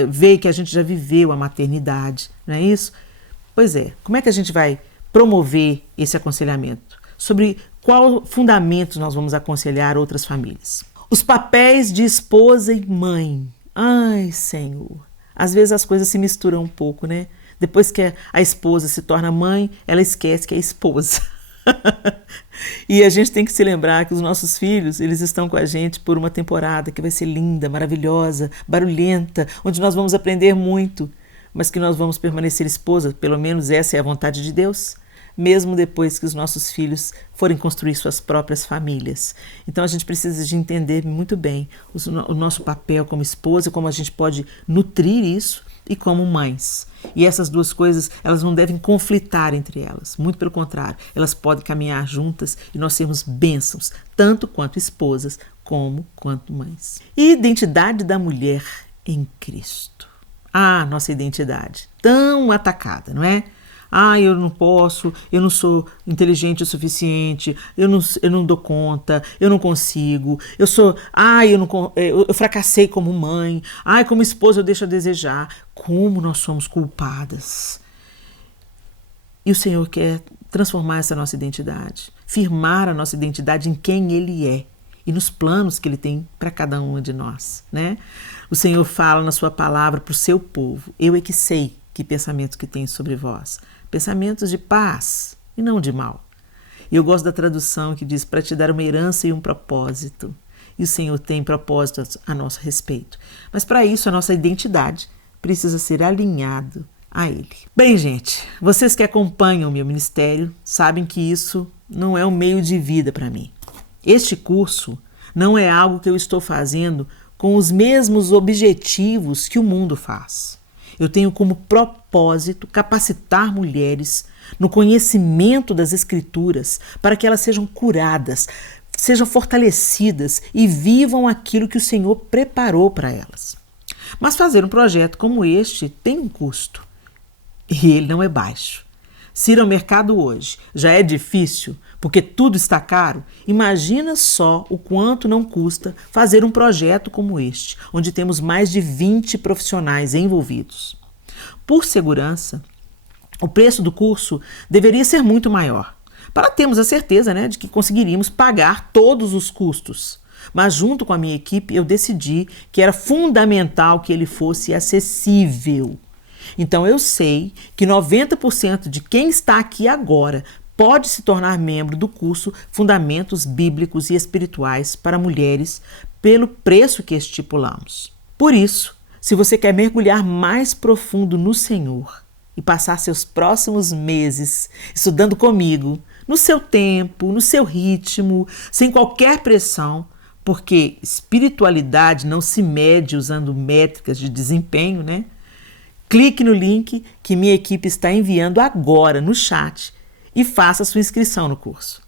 veem que a gente já viveu a maternidade, não é isso? Pois é, como é que a gente vai promover esse aconselhamento? sobre qual fundamentos nós vamos aconselhar outras famílias. Os papéis de esposa e mãe. Ai, Senhor. Às vezes as coisas se misturam um pouco, né? Depois que a esposa se torna mãe, ela esquece que é esposa. E a gente tem que se lembrar que os nossos filhos, eles estão com a gente por uma temporada que vai ser linda, maravilhosa, barulhenta, onde nós vamos aprender muito, mas que nós vamos permanecer esposa, pelo menos essa é a vontade de Deus, mesmo depois que os nossos filhos forem construir suas próprias famílias. Então a gente precisa de entender muito bem o nosso papel como esposa, como a gente pode nutrir isso, e como mães. E essas duas coisas, elas não devem conflitar entre elas. Muito pelo contrário, elas podem caminhar juntas e nós sermos bênçãos, tanto quanto esposas, como quanto mães. E identidade da mulher em Cristo. Ah, nossa identidade, tão atacada, não é? Ah, eu não posso, eu não sou inteligente o suficiente, eu não dou conta, eu não consigo, eu fracassei como mãe, como esposa eu deixo a desejar. Como nós somos culpadas. E o Senhor quer transformar essa nossa identidade, firmar a nossa identidade em quem Ele é e nos planos que Ele tem para cada uma de nós, né? O Senhor fala na sua palavra para o seu povo: eu é que sei que pensamentos que tenho sobre vós, pensamentos de paz e não de mal. E eu gosto da tradução que diz: para te dar uma herança e um propósito. E o Senhor tem propósitos a nosso respeito. Mas para isso a nossa identidade precisa ser alinhado a Ele. Bem, gente, vocês que acompanham o meu ministério sabem que isso não é um meio de vida para mim. Este curso não é algo que eu estou fazendo com os mesmos objetivos que o mundo faz. Eu tenho como propósito capacitar mulheres no conhecimento das Escrituras para que elas sejam curadas, sejam fortalecidas e vivam aquilo que o Senhor preparou para elas. Mas fazer um projeto como este tem um custo, e ele não é baixo. Se ir ao mercado hoje já é difícil, porque tudo está caro, imagina só o quanto não custa fazer um projeto como este, onde temos mais de 20 profissionais envolvidos. Por segurança, o preço do curso deveria ser muito maior, para termos a certeza, de que conseguiríamos pagar todos os custos. Mas junto com a minha equipe eu decidi que era fundamental que ele fosse acessível. Então eu sei que 90% de quem está aqui agora pode se tornar membro do curso Fundamentos Bíblicos e Espirituais para Mulheres pelo preço que estipulamos. Por isso, se você quer mergulhar mais profundo no Senhor e passar seus próximos meses estudando comigo, no seu tempo, no seu ritmo, sem qualquer pressão, porque espiritualidade não se mede usando métricas de desempenho, Clique no link que minha equipe está enviando agora no chat e faça sua inscrição no curso.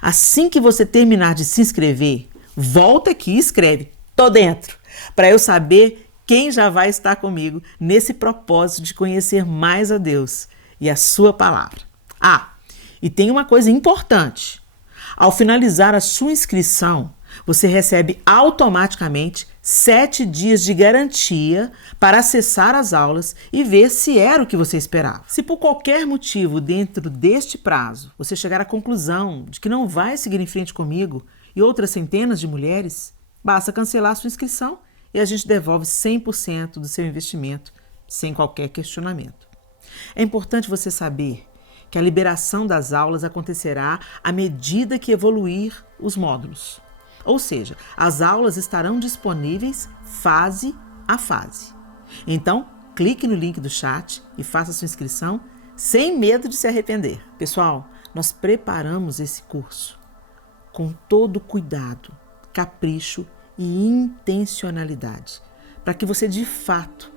Assim que você terminar de se inscrever, volta aqui e escreve: "Tô dentro", para eu saber quem já vai estar comigo nesse propósito de conhecer mais a Deus e a sua palavra. E tem uma coisa importante. Ao finalizar a sua inscrição, você recebe automaticamente 7 dias de garantia para acessar as aulas e ver se era o que você esperava. Se por qualquer motivo dentro deste prazo você chegar à conclusão de que não vai seguir em frente comigo e outras centenas de mulheres, basta cancelar a sua inscrição e a gente devolve 100% do seu investimento sem qualquer questionamento. É importante você saber que a liberação das aulas acontecerá à medida que evoluir os módulos. Ou seja, as aulas estarão disponíveis fase a fase. Então, clique no link do chat e faça sua inscrição sem medo de se arrepender. Pessoal, nós preparamos esse curso com todo cuidado, capricho e intencionalidade, para que você de fato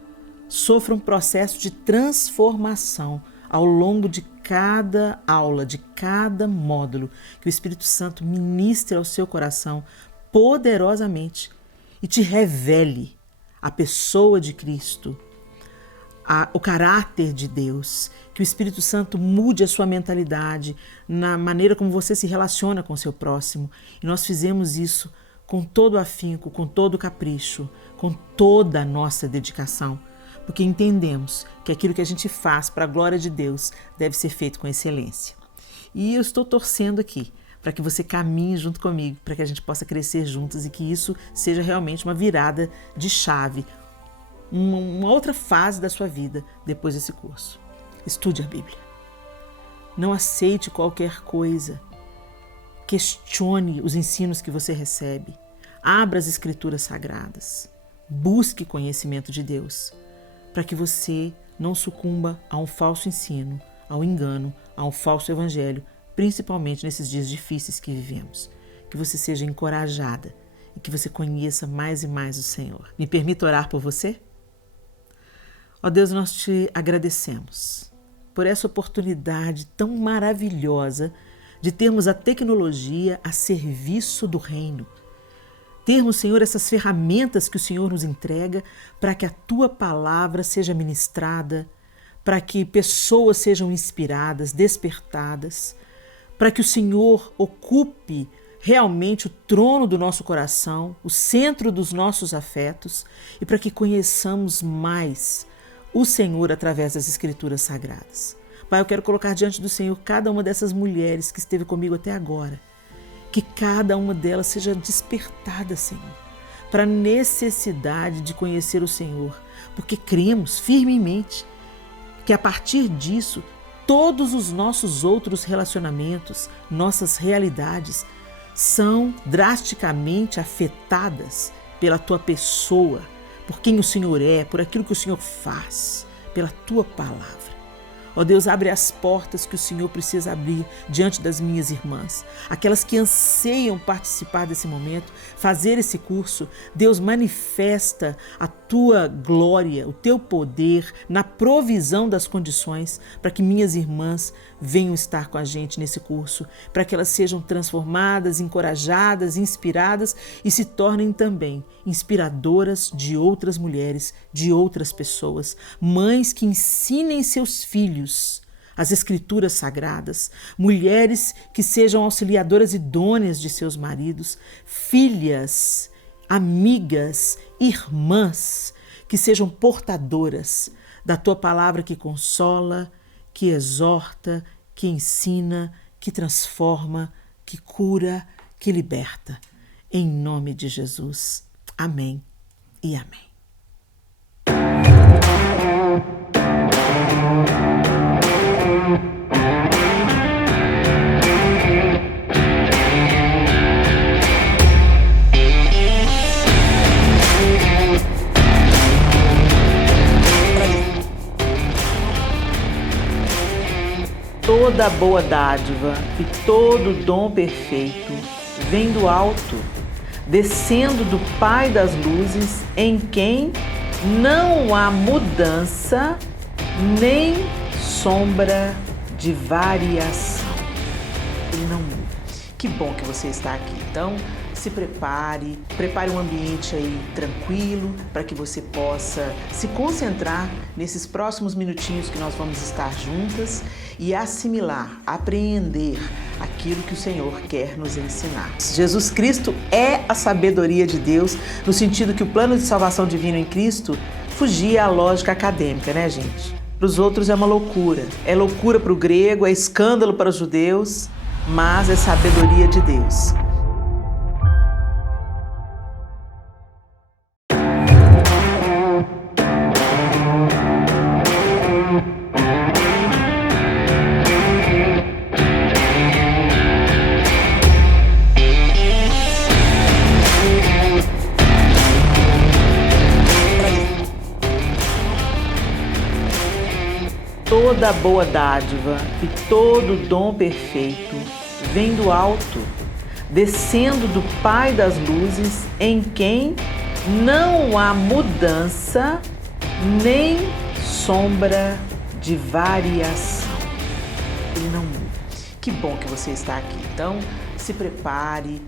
sofra um processo de transformação ao longo de cada aula, de cada módulo, que o Espírito Santo ministre ao seu coração poderosamente e te revele a pessoa de Cristo, o caráter de Deus, que o Espírito Santo mude a sua mentalidade na maneira como você se relaciona com o seu próximo. E nós fizemos isso com todo o afinco, com todo o capricho, com toda a nossa dedicação, porque entendemos que aquilo que a gente faz para a glória de Deus deve ser feito com excelência. E eu estou torcendo aqui para que você caminhe junto comigo, para que a gente possa crescer juntos e que isso seja realmente uma virada de chave, uma outra fase da sua vida depois desse curso. Estude a Bíblia. Não aceite qualquer coisa. Questione os ensinos que você recebe. Abra as Escrituras Sagradas. Busque conhecimento de Deus, para que você não sucumba a um falso ensino, ao engano, a um falso evangelho, principalmente nesses dias difíceis que vivemos. Que você seja encorajada e que você conheça mais e mais o Senhor. Me permita orar por você? Ó Deus, nós te agradecemos por essa oportunidade tão maravilhosa de termos a tecnologia a serviço do reino. Termos, Senhor, essas ferramentas que o Senhor nos entrega para que a Tua palavra seja ministrada, para que pessoas sejam inspiradas, despertadas, para que o Senhor ocupe realmente o trono do nosso coração, o centro dos nossos afetos e para que conheçamos mais o Senhor através das Escrituras Sagradas. Pai, eu quero colocar diante do Senhor cada uma dessas mulheres que esteve comigo até agora. Que cada uma delas seja despertada, Senhor, para a necessidade de conhecer o Senhor, porque cremos firmemente que a partir disso, todos os nossos outros relacionamentos, nossas realidades, são drasticamente afetadas pela Tua pessoa, por quem o Senhor é, por aquilo que o Senhor faz, pela Tua palavra. Ó Deus, abre as portas que o Senhor precisa abrir diante das minhas irmãs, aquelas que anseiam participar desse momento, fazer esse curso. Deus, manifesta a Tua glória, o Teu poder na provisão das condições para que minhas irmãs venham estar com a gente nesse curso, para que elas sejam transformadas, encorajadas, inspiradas e se tornem também inspiradoras de outras mulheres, de outras pessoas, mães que ensinem seus filhos as Escrituras Sagradas, mulheres que sejam auxiliadoras idôneas de seus maridos, filhas, amigas, irmãs, que sejam portadoras da Tua palavra que consola, que exorta, que ensina, que transforma, que cura, que liberta. Em nome de Jesus. Amém e amém. Toda boa dádiva e todo dom perfeito vem do alto, descendo do Pai das luzes, em quem não há mudança nem sombra de variação. Ele não muda. Que bom que você está aqui. Então, se prepare um ambiente aí tranquilo para que você possa se concentrar nesses próximos minutinhos que nós vamos estar juntas e assimilar, apreender aquilo que o Senhor quer nos ensinar. Jesus Cristo é a sabedoria de Deus, no sentido que o plano de salvação divino em Cristo fugia à lógica acadêmica, né, gente? Para os outros é uma loucura. É loucura para o grego, é escândalo para os judeus, mas é sabedoria de Deus. Toda boa dádiva e todo dom perfeito vem do alto, descendo do Pai das luzes, em quem não há mudança nem sombra de variação. Ele não muda. Que bom que você está aqui. Então, se prepare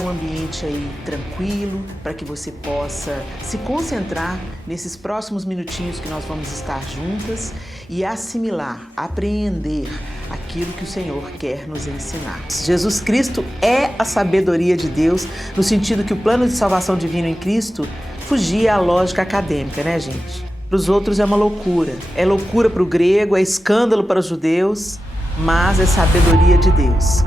um ambiente aí tranquilo para que você possa se concentrar nesses próximos minutinhos que nós vamos estar juntas e assimilar, apreender aquilo que o Senhor quer nos ensinar. Jesus Cristo é a sabedoria de Deus, no sentido que o plano de salvação divino em Cristo fugia à lógica acadêmica, né, gente? Para os outros é uma loucura. É loucura para o grego, é escândalo para os judeus, mas é sabedoria de Deus.